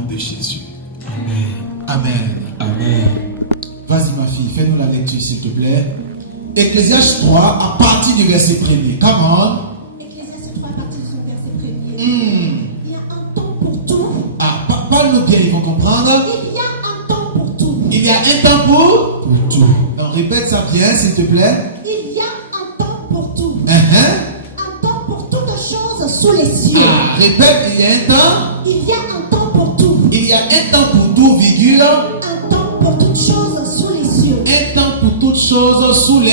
nom de Jésus. Amen. Amen. Amen. Vas-y ma fille, fais-nous la lecture s'il te plaît. Ecclésiaste 3 à partir du verset 1er. Come on. Ecclésiaste 3 à partir du verset 1er. Il y a un temps pour tout. Ah, parle-nous bien, ils vont comprendre. Il y a un temps pour tout. Il y a un temps pour tout. Donc répète ça bien s'il te plaît. Il y a un temps pour tout. Un temps pour toutes choses sous les cieux. Ah, répète, il y a un temps. Il y a un temps pour tout. Il y a un temps pour tout, virgule. Un temps pour toutes choses sous les cieux. Un temps pour toutes choses sous les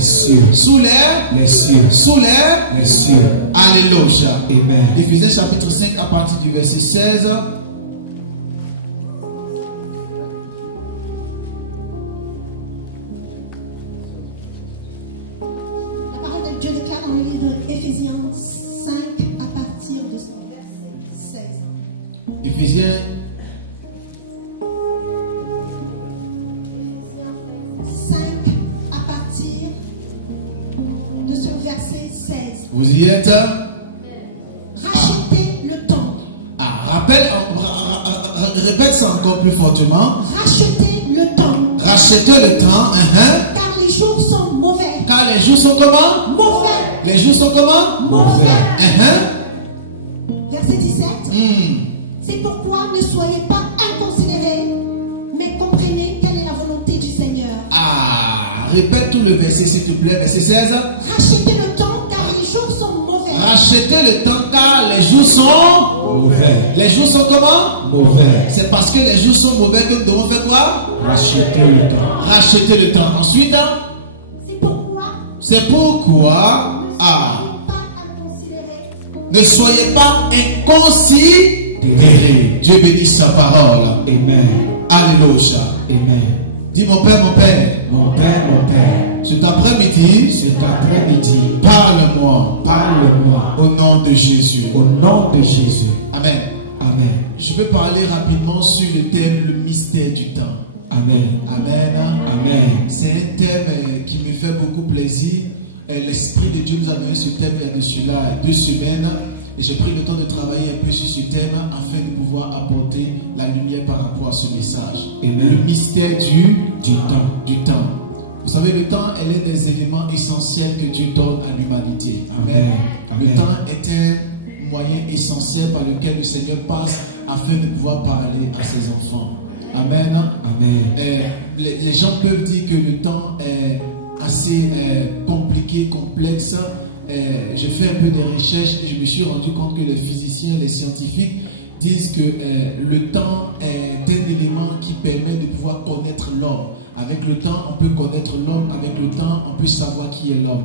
cieux. Sous les cieux. Sous les cieux. Alléluia. Amen. Éphésiens chapitre 5 à partir du verset 16. La parole de Dieu déclare dans le livre Éphésiens 5 à partir de son verset 16. Éphésiens 5 à partir de son verset 16. Vous y êtes? Rachetez le temps. Répète ça encore plus fortement. Rachetez le temps. Rachetez le temps. Car les jours sont mauvais. Car les jours sont comment? Mauvais. Les jours sont comment? Mauvais. Verset 17. C'est pourquoi ne soyez pas inconsidérés, mais comprenez quelle est la volonté du Seigneur. Répète tout le verset s'il te plaît. Verset 16. Rachetez le temps car les jours sont mauvais. Rachetez le temps car les jours sont mauvais. Les jours sont comment? Mauvais. C'est parce que les jours sont mauvais que nous devons faire quoi? Racheter le temps. Racheter le temps. Ensuite, c'est pourquoi ne soyez pas inconsidérés. Dieu bénisse sa parole. Amen. Alléluia. Amen. Dis mon Père, mon Père. Mon Père, mon Père. Cet après-midi, parle-moi. Parle-moi. Au nom de Jésus. Au nom de Jésus. Amen. Amen. Je vais parler rapidement sur le thème, le mystère du temps. Amen. Amen. Amen. C'est un thème qui me fait beaucoup plaisir. L'Esprit de Dieu nous a donné ce thème il y a de cela 2 semaines. Et j'ai pris le temps de travailler un peu sur ce thème afin de pouvoir apporter la lumière par rapport à ce message. Amen. Le mystère du temps. Vous savez, le temps est l'un des éléments essentiels que Dieu donne à l'humanité. Amen. Le temps est un moyen essentiel par lequel le Seigneur passe afin de pouvoir parler à ses enfants. Amen. Amen. Les gens peuvent dire que le temps est assez compliqué, complexe. J'ai fait un peu de recherches et je me suis rendu compte que les physiciens, les scientifiques disent que le temps est un élément qui permet de pouvoir connaître l'homme. Avec le temps, on peut connaître l'homme. Avec le temps, on peut savoir qui est l'homme.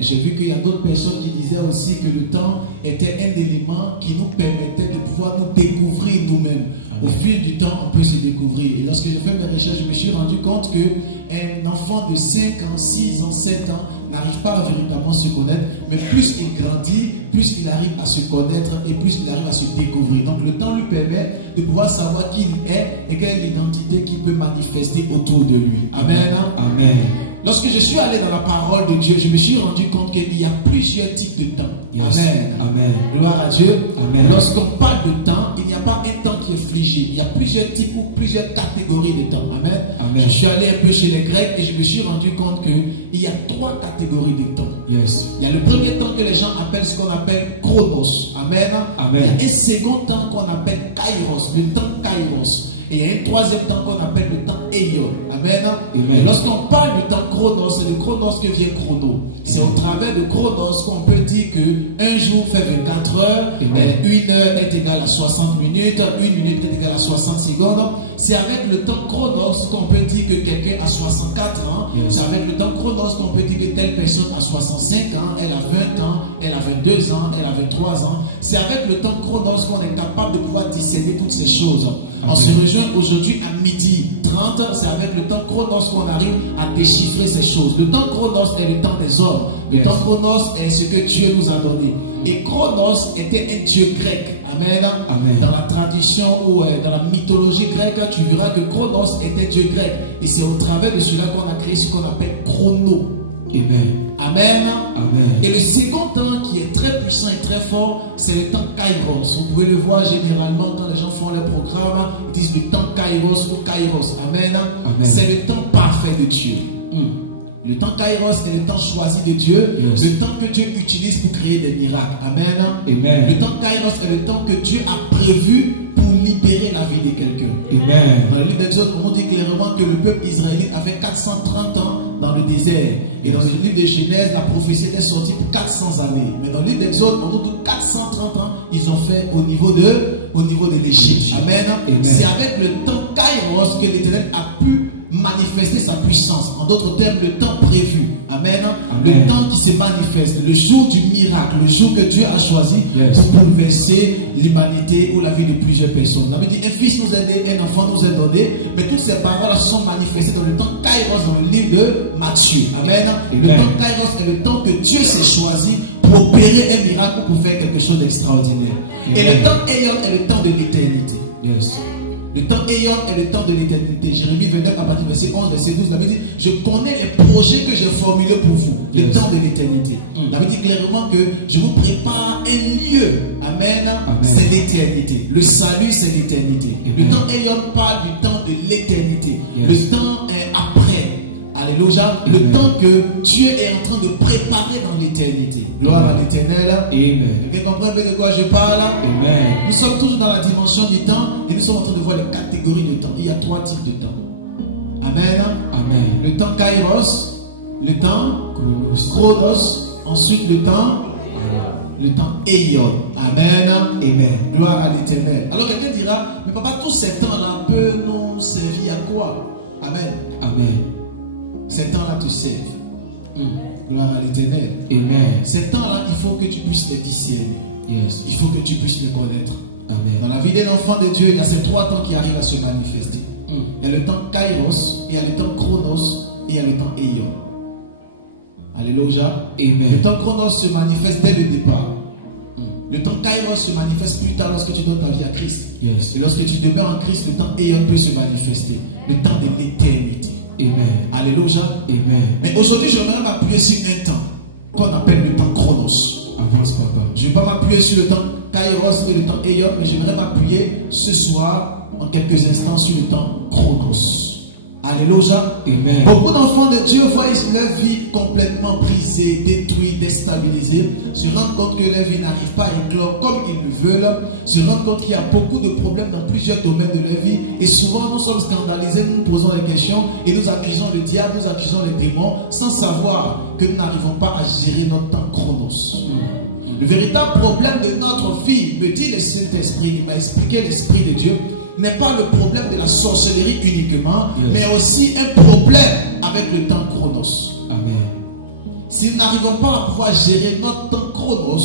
J'ai vu qu'il y a d'autres personnes qui disaient aussi que le temps était un élément qui nous permettait de pouvoir nous découvrir nous-mêmes. Au fil du temps, on peut se découvrir. Et lorsque j'ai fait mes recherches, je me suis rendu compte qu'un enfant de 5 ans, 6 ans, 7 ans n'arrive pas à véritablement se connaître. Mais plus il grandit, plus il arrive à se connaître et plus il arrive à se découvrir. Donc le temps lui permet de pouvoir savoir qui il est et quelle est l'identité qu'il peut manifester autour de lui. Amen. Amen. Lorsque je suis allé dans la parole de Dieu, je me suis rendu compte qu'il y a plusieurs types de temps. Amen. Amen. Gloire à Dieu. Amen. Lorsqu'on parle de temps, il n'y a pas un temps qui est figé. Il y a plusieurs types ou plusieurs catégories de temps. Amen. Amen. Je suis allé un peu chez les Grecs et je me suis rendu compte qu'il y a 3 catégories de temps. Yes. Il y a le premier temps que les gens appellent ce qu'on appelle chronos. Amen. Amen. Il y a un second temps qu'on appelle kairos, le temps kairos. Et il y a un troisième temps qu'on appelle le temps Eion. Amen. Et lorsqu'on parle du temps chronos, c'est le chronos que vient chrono. C'est au travers de chronos qu'on peut dire qu'un jour fait 24 heures, une heure est égale à 60 minutes, une minute est égale à 60 secondes. C'est avec le temps chronos qu'on peut dire que quelqu'un a 64 ans. C'est avec le temps chronos qu'on peut dire que telle personne a 65 ans, elle a 20 ans, elle a 22 ans, elle a 23 ans. C'est avec le temps chronos qu'on est capable de pouvoir discerner toutes ces choses. On se rejoint aujourd'hui à 12h30. C'est avec le temps chronos qu'on arrive à déchiffrer ces choses. Le temps chronos est le temps des hommes. Le temps chronos est ce que Dieu nous a donné. Et Chronos était un dieu grec. Amen. Amen. Dans la tradition ou dans la mythologie grecque, tu verras que Chronos était dieu grec. Et c'est au travers de cela qu'on a créé ce qu'on appelle Chrono. Amen. Amen. Amen. Et le second temps qui est très puissant et très fort, c'est le temps Kairos. Vous pouvez le voir généralement quand les gens font leur programme disent le temps Kairos ou Kairos. Amen. Amen. C'est le temps parfait de Dieu. Le temps Kairos est le temps choisi de Dieu, Yes. le temps que Dieu utilise pour créer des miracles. Amen. Amen. Le temps Kairos est le temps que Dieu a prévu pour libérer la vie de quelqu'un. Amen. Dans le livre d'Exode, on dit clairement que le peuple israélite avait 430 ans dans le désert. Et dans le livre de Genèse, la prophétie était sortie pour 400 années. Mais dans le livre d'Exode, on dit que 430 ans, ils ont fait au niveau de l'Égypte. Amen. Amen. C'est avec le temps Kairos que l'Éternel a pu manifester sa puissance. En d'autres termes, le temps prévu. Amen. Le Amen. temps qui se manifeste, le jour du miracle, le jour que Dieu a choisi Yes. pour bouleverser l'humanité ou la vie de plusieurs personnes. Ça veut dire, un fils nous a donné, un enfant nous a donné, mais toutes ces paroles sont manifestées dans le temps Kairos, dans le livre de Matthieu. Amen. Le Amen. temps Kairos est le temps que Dieu s'est choisi pour opérer un miracle, pour faire quelque chose d'extraordinaire. Et Amen. le temps Eyon est le temps de l'éternité. Yes. Le temps Eyon est le temps de l'éternité. Jérémie 29 à partir du verset 11, verset 12, la Bible dit, je connais les projets que j'ai formulés pour vous. Le Yes. temps de l'éternité. La Bible dit clairement que je vous prépare un lieu. Amen. Amen. C'est l'éternité. Le salut, c'est l'éternité. Le Amen. temps Eyon parle du temps de l'éternité. Yes. Le temps est après. Alléluia. Le Amen. temps que Dieu est en train de préparer dans l'éternité. Gloire à l'éternel. Amen. Quelqu'un comprend un peu de quoi je parle? Amen. Nous sommes toujours dans la dimension du temps et nous sommes en train de voir les catégories de temps. Il y a 3 types de temps. Amen. Amen. Le temps Kairos, le temps Chronos, ensuite le temps Eyon. Amen. Amen. Gloire à l'éternel. Alors quelqu'un dira, mais papa, tous ces temps-là peuvent nous servir à quoi? Amen. Amen. Ces temps-là te servent. Gloire à l'éternel. Amen. Ces temps-là, il faut que tu puisses les discerner. Yes. Il faut que tu puisses les connaître. Dans Amen. la vie d'un enfant de Dieu, il y a ces 3 temps qui arrivent à se manifester. Il y a le temps Kairos, il y a le temps Chronos et il y a le temps Eyon. Alléluia. Le Amen. temps Chronos se manifeste dès le départ. Le temps Kairos se manifeste plus tard lorsque tu donnes ta vie à Christ. Yes. Et lorsque tu demeures en Christ, le temps Eyon peut se manifester. Le temps de l'éternité. Amen. Alléluia. Amen. Mais aujourd'hui, j'aimerais m'appuyer sur un temps qu'on appelle le temps Chronos. Avance, papa. Je ne vais pas m'appuyer sur le temps Kairos et le temps Eyon, mais j'aimerais m'appuyer ce soir, en quelques instants, sur le temps Chronos. Alléluia. Amen. Beaucoup d'enfants de Dieu voient leur vie complètement brisée, détruite, déstabilisée, se rendent compte que leur vie n'arrive pas à éclore comme ils le veulent, se rendent compte qu'il y a beaucoup de problèmes dans plusieurs domaines de leur vie, et souvent nous sommes scandalisés, nous nous posons des questions, et nous accusons le diable, nous accusons les démons, sans savoir que nous n'arrivons pas à gérer notre temps Chronos. Le véritable problème de notre vie, me dit le Saint-Esprit, il m'a expliqué l'Esprit de Dieu, n'est pas le problème de la sorcellerie uniquement, Yes. mais aussi un problème avec le temps Chronos. Amen. Si nous n'arrivons pas à pouvoir gérer notre temps Chronos,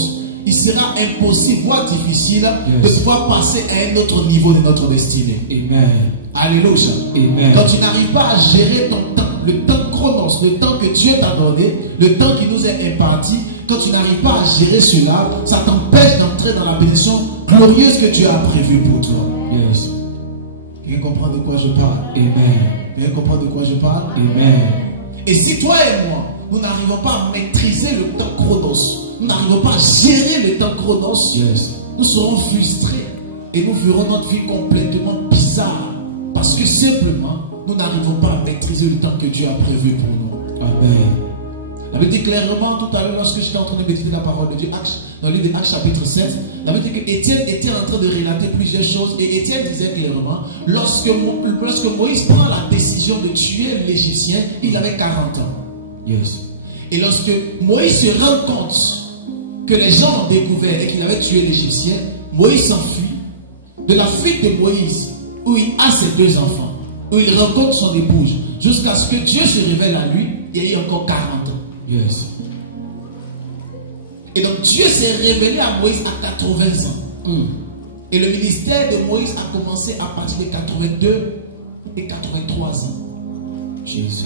il sera impossible, voire difficile, Yes. de pouvoir passer à un autre niveau de notre destinée. Amen. Alléluia. Amen. Quand tu n'arrives pas à gérer ton temps, le temps Chronos, le temps que Dieu t'a donné, le temps qui nous est imparti, quand tu n'arrives pas à gérer cela, ça t'empêche d'entrer dans la bénédiction glorieuse que Dieu a prévue pour toi. Yes. Quelqu'un comprend de quoi je parle? Amen. Quelqu'un comprend de quoi je parle? Amen. Et si toi et moi, nous n'arrivons pas à maîtriser le temps Chronos, nous n'arrivons pas à gérer le temps Chronos, Yes. nous serons frustrés et nous verrons notre vie complètement bizarre parce que simplement, nous n'arrivons pas à maîtriser le temps que Dieu a prévu pour nous. Amen. La Bible dit clairement tout à l'heure, lorsque j'étais en train de méditer la parole de Dieu, dans le livre de Actes chapitre 7, la Bible dit qu'Étienne était en train de relater plusieurs choses et Étienne disait clairement, lorsque Moïse prend la décision de tuer l'Égyptien, il avait 40 ans. Yes. Et lorsque Moïse se rend compte que les gens ont découvert et qu'il avait tué l'Égyptien, Moïse s'enfuit. De la fuite de Moïse, où il a ses 2 enfants, où il rencontre son épouse, jusqu'à ce que Dieu se révèle à lui, il y a eu encore 40 ans. Yes. Et donc Dieu s'est révélé à Moïse à 80 ans. Et le ministère de Moïse a commencé à partir de 82 et 83 ans. Jésus.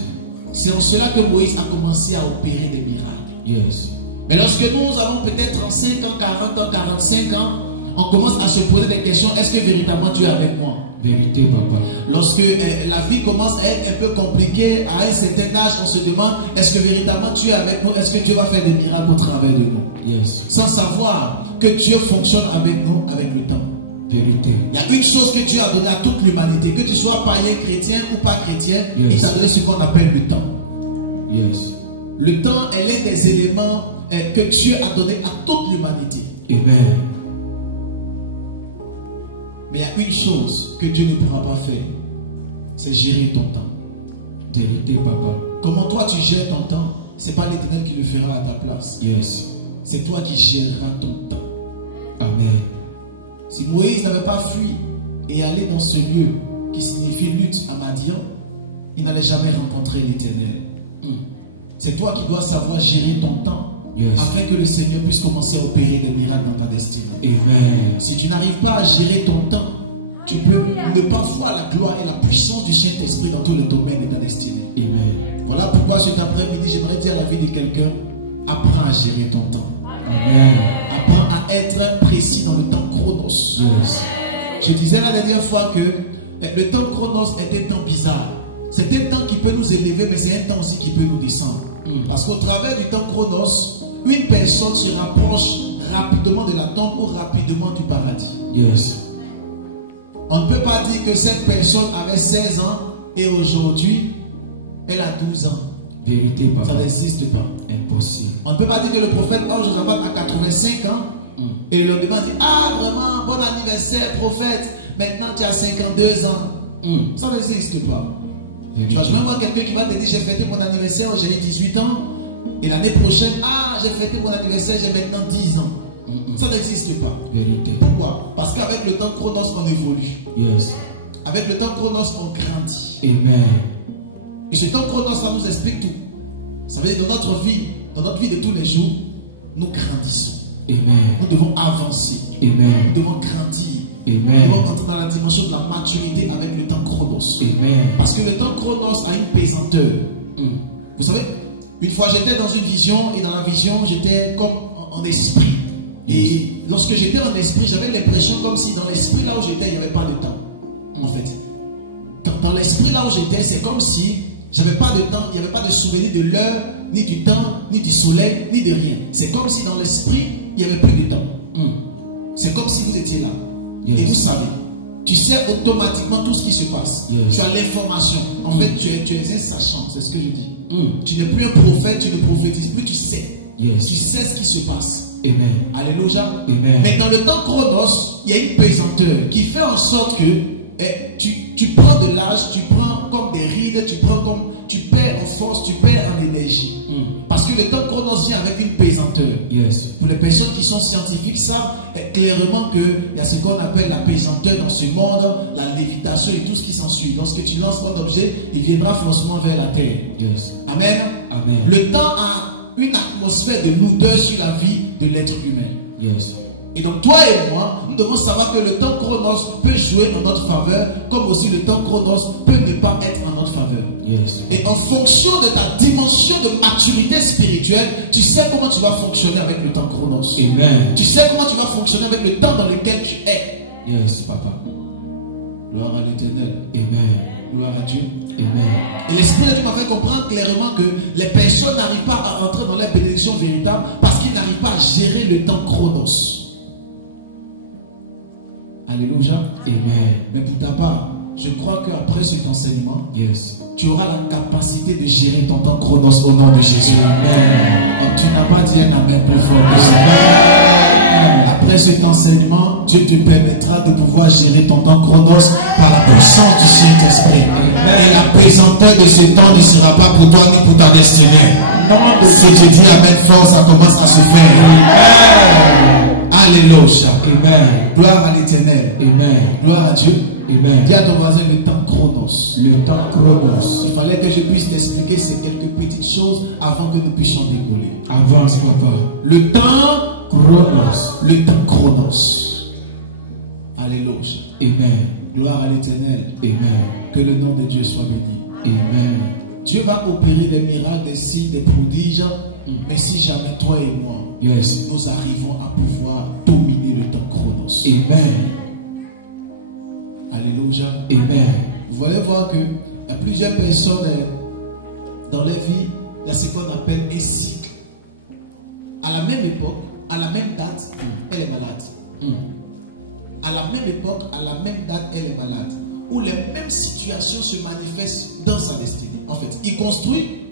C'est en cela que Moïse a commencé à opérer des miracles. Yes. Mais lorsque nous avons peut-être 35 ans, 40 ans, 45 ans, on commence à se poser des questions. Est-ce que véritablement Dieu est avec moi? Vérité, papa. Lorsque la vie commence à être un peu compliquée, à un certain âge, on se demande, est-ce que véritablement Dieu est avec nous? Est-ce que Dieu va faire des miracles au travers de nous? Yes. Sans savoir que Dieu fonctionne avec nous avec le temps. Vérité. Il y a a une chose que Dieu a donnée à toute l'humanité, que tu sois païen, chrétien ou pas chrétien, il t'a donné ce qu'on appelle le temps. Yes. Le temps est l'un des éléments que Dieu a donné à toute l'humanité. Amen. Mais il y a une chose que Dieu ne pourra pas faire, c'est gérer ton temps. Vérité, papa. Comment toi tu gères ton temps, c'est pas l'Éternel qui le fera à ta place. Yes. C'est toi qui géreras ton temps. Amen. Si Moïse n'avait pas fui et allé dans ce lieu qui signifie lutte à Madian, il n'allait jamais rencontrer l'Éternel. C'est toi qui dois savoir gérer ton temps, yes, afin que le Seigneur puisse commencer à opérer des miracles dans ta destinée. Amen. Si tu n'arrives pas à gérer ton temps, tu peux ne pas voir la gloire et la puissance du Saint-Esprit dans tous les domaines de ta destinée. Amen. Voilà pourquoi cet après-midi, j'aimerais dire à la vie de quelqu'un, apprends à gérer ton temps. Amen. Apprends à être précis dans le temps chronos. Yes. Je disais la dernière fois que le temps chronos est un temps bizarre. C'est un temps qui peut nous élever, mais c'est un temps aussi qui peut nous descendre. Parce qu'au travers du temps chronos, une personne se rapproche rapidement de la tombe ou rapidement du paradis. Yes. On ne peut pas dire que cette personne avait 16 ans et aujourd'hui, elle a 12 ans. Vérité, papa. Ça n'existe pas. Impossible. On ne peut pas dire que le prophète Josaphat a 85 ans et le lendemain dit: ah vraiment, bon anniversaire prophète, maintenant tu as 52 ans. Ça n'existe pas. Vérité. Tu vas jamais voir quelqu'un qui va te dire: j'ai fêté mon anniversaire, j'ai eu 18 ans, et l'année prochaine, ah j'ai fêté mon anniversaire, j'ai maintenant 10 ans. Ça n'existe pas. Vérité. Pourquoi? Parce qu'avec le temps chronos on évolue. Yes. Avec le temps chronos on grandit. Amen. Et ce temps chronos ça nous explique tout. Ça veut dire dans notre vie de tous les jours, nous grandissons. Amen. Nous devons avancer. Amen. Nous devons grandir. Amen. Nous devons entrer dans la dimension de la maturité avec le temps chronos. Amen. Parce que le temps chronos a une pesanteur. Vous savez, une fois j'étais dans une vision, et dans la vision j'étais comme en esprit. Et lorsque j'étais en esprit, j'avais l'impression comme si dans l'esprit là où j'étais, il n'y avait pas de temps. En fait, dans l'esprit là où j'étais, c'est comme si j'avais pas de temps, il n'y avait pas de souvenir de l'heure, ni du temps, ni du soleil, ni de rien. C'est comme si dans l'esprit, il n'y avait plus de temps. C'est comme si vous étiez là. Yes. Et vous savez, tu sais automatiquement tout ce qui se passe. Yes. Tu as l'information. En fait, tu es un sachant, c'est ce que je dis. Tu n'es plus un prophète, tu ne prophétises plus, tu sais. Yes. Tu sais ce qui se passe. Amen. Alléluia. Amen. Mais dans le temps chronos, il y a une pesanteur qui fait en sorte que tu prends de l'âge, tu prends comme des rides, tu perds en force, tu perds en énergie. Parce que le temps chronos vient avec une pesanteur. Yes. Pour les personnes qui sont scientifiques, savent clairement qu'il y a ce qu'on appelle la pesanteur dans ce monde, la lévitation et tout ce qui s'ensuit. Lorsque tu lances ton objet, il viendra forcément vers la terre. Yes. Amen. Amen. Le temps a une atmosphère de lourdeur sur la vie de l'être humain. Yes. Et donc toi et moi, nous devons savoir que le temps chronos peut jouer en notre faveur, comme aussi le temps chronos peut ne pas être en notre faveur. Yes. Et en fonction de ta dimension de maturité spirituelle, tu sais comment tu vas fonctionner avec le temps chronos. Amen. Tu sais comment tu vas fonctionner avec le temps dans lequel tu es. Yes, papa. Gloire à l'Éternel. Amen. Gloire à Dieu. Amen. Et l'Esprit de Dieu m'a fait comprendre clairement que les personnes n'arrivent pas à rentrer dans leur bénédiction véritable parce qu'ils n'arrivent pas à gérer le temps chronos. Alléluia. Amen. Mais pour ta part, je crois qu'après cet enseignement, Yes. tu auras la capacité de gérer ton temps chronos au nom de Jésus. Amen. Donc, tu n'as pas dit un amen plus fort que ça. Après cet enseignement, Dieu te permettra de pouvoir gérer ton temps chronos par la puissance du Saint-Esprit. Et la pesanteur de ce temps ne sera pas pour toi ni pour ta destinée. Si tu dis amen fort, ça commence à se faire. Alléluia. Amen. Gloire à l'Éternel. Amen. Gloire à Dieu. Amen. Dis à ton voisin le temps chronos. Le temps chronos. Il fallait que je puisse t'expliquer ces quelques petites choses avant que nous puissions décoller. Avance, papa. Le temps Chronos. Le temps chronos. Alléluia. Amen. Gloire à l'Éternel. Amen. Que le nom de Dieu soit béni. Amen. Dieu va opérer des miracles, des signes, des prodiges. Mais si jamais toi et moi, Yes. nous arrivons à pouvoir dominer le temps chronos. Amen. Alléluia. Amen. Vous allez voir que il y a plusieurs personnes dans leur vie, il y a ce qu'on appelle un cycle. À la même époque, à la même date, elle est malade. à la même époque, à la même date, elle est malade. Où les mêmes situations se manifestent dans sa destinée. En fait, il construit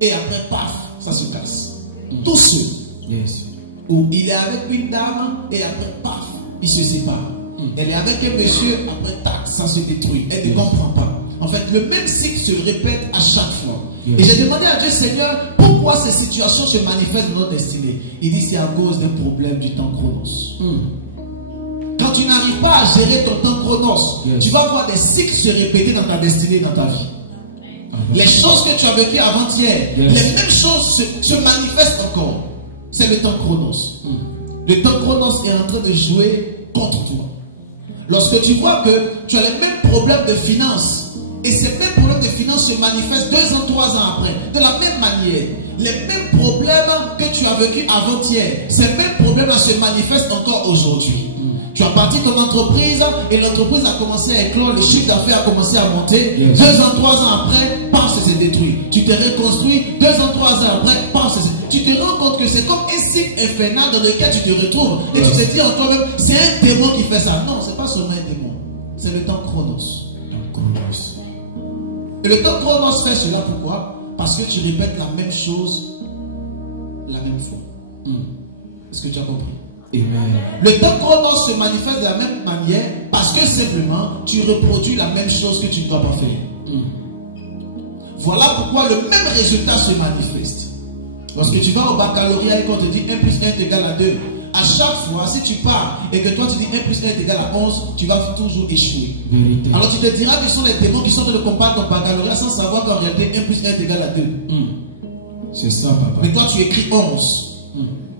et après, paf, ça se casse. Tout seul. Yes. Ou il est avec une dame et après, paf, il se sépare. Elle est avec un monsieur, après, tac, ça se détruit. Elle ne comprend pas. En fait, le même cycle se répète à chaque fois. Yes. Et j'ai demandé à Dieu, Seigneur, pourquoi ces situations se manifestent dans notre destinée? Il dit, c'est à cause d'un problème du temps chronos. Quand tu n'arrives pas à gérer ton temps chronos, Yes. tu vas voir des cycles se répéter dans ta destinée, dans ta vie. Les choses que tu as vécues avant-hier, Yes. les mêmes choses se manifestent encore. C'est le temps chronos. Le temps chronos est en train de jouer contre toi. Lorsque tu vois que tu as les mêmes problèmes de finances, et ces mêmes problèmes de finances se manifestent 2 ans, 3 ans après, de la même manière, les mêmes problèmes que tu as vécu avant-hier, ces mêmes problèmes se manifestent encore aujourd'hui. Tu as parti ton entreprise et l'entreprise a commencé à éclore, le chiffre d'affaires a commencé à monter. Yes. 2 ans, 3 ans après, paf, c'est détruit. Tu t'es reconstruit, 2 ans, 3 ans après, paf, tu te rends compte que c'est comme un cycle infernal dans lequel tu te retrouves. Et Yes. tu te dis en toi-même, c'est un démon qui fait ça. Non, c'est pas seulement un démon. C'est le temps chronos. Et le temps chronos fait cela pourquoi? Parce que tu répètes la même chose la même fois. Est-ce que tu as compris? Amen. Le temps chronos se manifeste de la même manière parce que simplement tu reproduis la même chose que tu ne dois pas faire. Voilà pourquoi le même résultat se manifeste. Lorsque tu vas au baccalauréat et qu'on te dit 1 plus 1 est égal à 2, à chaque fois, si tu pars et que toi tu dis 1 plus 1 est égal à 11, tu vas toujours échouer. Vérité. Alors tu te diras que ce sont les démons qui sont en train de combattre ton baccalauréat sans savoir qu'en réalité 1 plus 1 est égal à 2. C'est ça, papa. Mais toi tu écris 11.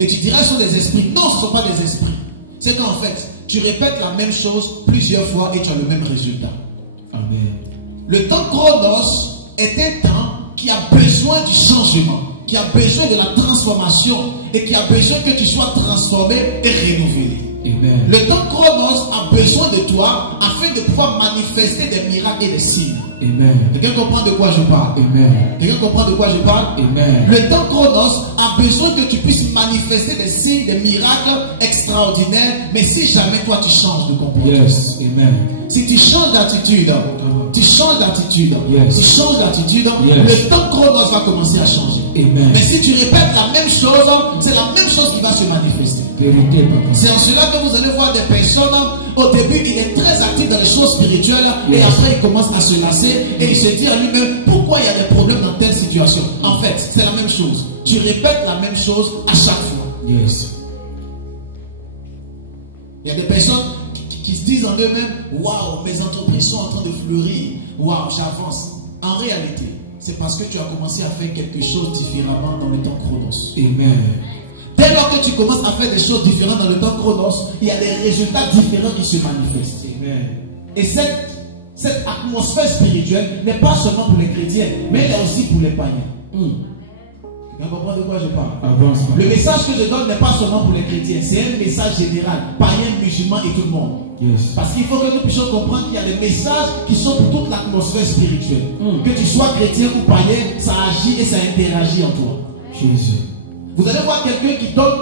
Et tu diras que ce sont des esprits. Non, ce ne sont pas des esprits. C'est qu'en fait, tu répètes la même chose plusieurs fois et tu as le même résultat. Amen. Le temps chronos est un temps qui a besoin du changement, qui a besoin de la transformation et qui a besoin que tu sois transformé et renouvelé. Amen. Le temps chronos a besoin de toi afin de pouvoir manifester des miracles et des signes. Amen. Quelqu'un comprend de quoi je parle? Amen. Quelqu'un comprend de quoi je parle? Amen. Le temps chronos a besoin que tu puisses manifester des signes, des miracles extraordinaires, mais si jamais toi tu changes de comportement. Yes. Amen. Si tu changes d'attitude, tu changes d'attitude, Yes. tu changes d'attitude, Yes. le temps chronos va commencer à changer. Amen. Mais si tu répètes la même chose, c'est la même chose qui va se manifester. Vérité, papa. C'est en cela que vous allez voir des personnes, au début il est très actif dans les choses spirituelles, et Yes. après il commence à se lasser et il se dit à lui-même pourquoi il y a des problèmes dans telle situation. En fait, c'est la même chose. Tu répètes la même chose à chaque fois. Yes. Il y a des personnes qui se disent en eux-mêmes, waouh, mes entreprises sont en train de fleurir, waouh, j'avance. En réalité, c'est parce que tu as commencé à faire quelque chose différemment dans le temps chronos. Amen. Dès lors que tu commences à faire des choses différentes dans le temps chronos, il y a des résultats différents qui se manifestent. Amen. Et cette atmosphère spirituelle n'est pas seulement pour les chrétiens, mais elle est aussi pour les païens. Vous comprenez de quoi je parle? Avance, papa. Le message que je donne n'est pas seulement pour les chrétiens, c'est un message général, païens, musulmans et tout le monde. Yes. Parce qu'il faut que nous puissions comprendre qu'il y a des messages qui sont pour toute l'atmosphère spirituelle. Que tu sois chrétien ou païen, ça agit et ça interagit en toi. Jésus. Vous allez voir quelqu'un qui donne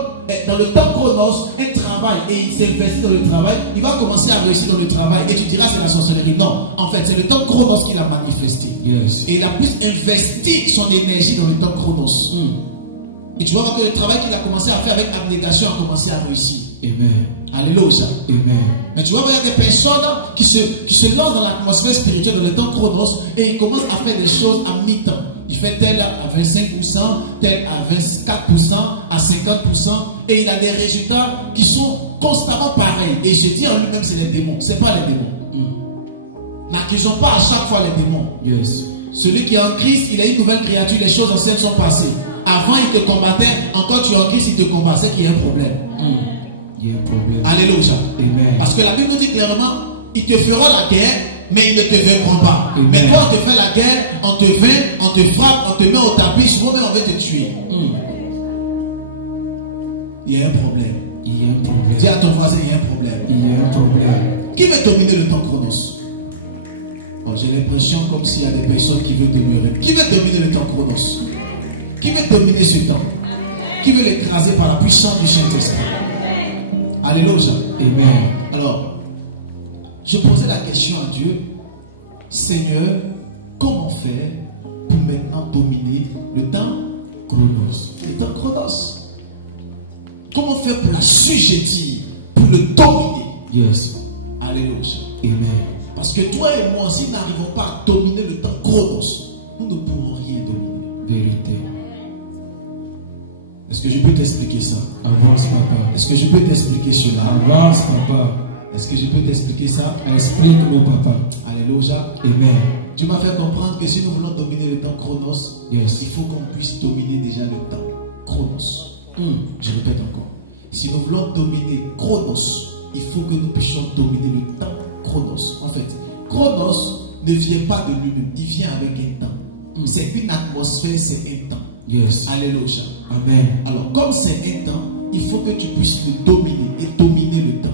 dans le temps chronos un travail et il s'investit dans le travail, il va commencer à réussir dans le travail et tu diras c'est la sorcellerie. Non, en fait c'est le temps chronos qu'il a manifesté. Yes. Et il a plus investi son énergie dans le temps chronos. Et tu vas voir que le travail qu'il a commencé à faire avec abnégation a commencé à réussir. Amen. Alléluia. Amen. Mais tu vois, il y a des personnes qui se lancent dans l'atmosphère spirituelle, dans le temps chronos, et ils commencent à faire des choses à mi-temps. Il fait tel à 25%, tel à 24%, à 50%, et il a des résultats qui sont constamment pareils. Et je dis en lui-même, c'est les démons. Ce n'est pas les démons. N'accusons pas à chaque fois les démons. Yes. Celui qui est en Christ, il est une nouvelle créature, les choses anciennes sont passées. Avant, il te combattait, encore tu es en Christ, il te combat, c'est qu'il y a un problème. Il y a un problème. Alléluia. Amen. Parce que la Bible nous dit clairement, il te fera la guerre, mais il ne te vaincra pas. Amen. Mais quand on te fait la guerre, on te vainc, on te frappe, on te met au tapis, souvent même on veut te tuer. Il y a un problème. Il y a un problème. Dis à ton voisin, il y a un problème. Il y a un problème. Qui veut dominer le temps chronos? Oh, j'ai l'impression comme s'il y a des personnes qui veulent demeurer. Qui veut dominer le temps chronos? Qui veut dominer ce temps? Qui veut l'écraser par la puissance du Saint-Esprit? Alléluia. Amen. Alors, je posais la question à Dieu, Seigneur, comment faire pour maintenant dominer le temps chronos? Le temps chronos. Comment faire pour l'assujettir, pour le dominer? Yes. Alléluia. Amen. Parce que toi et moi, si nous n'arrivons pas à dominer le temps chronos, nous ne pourrons rien dominer. Vérité. Est-ce que je peux t'expliquer ça? Avance, papa. Est-ce que je peux t'expliquer cela? Avance, papa. Est-ce que je peux t'expliquer ça? Explique, mon papa. Alléluia. Amen. Tu m'as fait comprendre que si nous voulons dominer le temps chronos, Yes. il faut qu'on puisse dominer déjà le temps chronos. Je répète encore. Si nous voulons dominer chronos, il faut que nous puissions dominer le temps chronos. En fait, chronos ne vient pas de lui-même, il vient avec un temps. C'est une atmosphère, c'est un temps. Yes. Alléluia. Amen. Alors, comme c'est un temps, il faut que tu puisses le dominer et dominer le temps.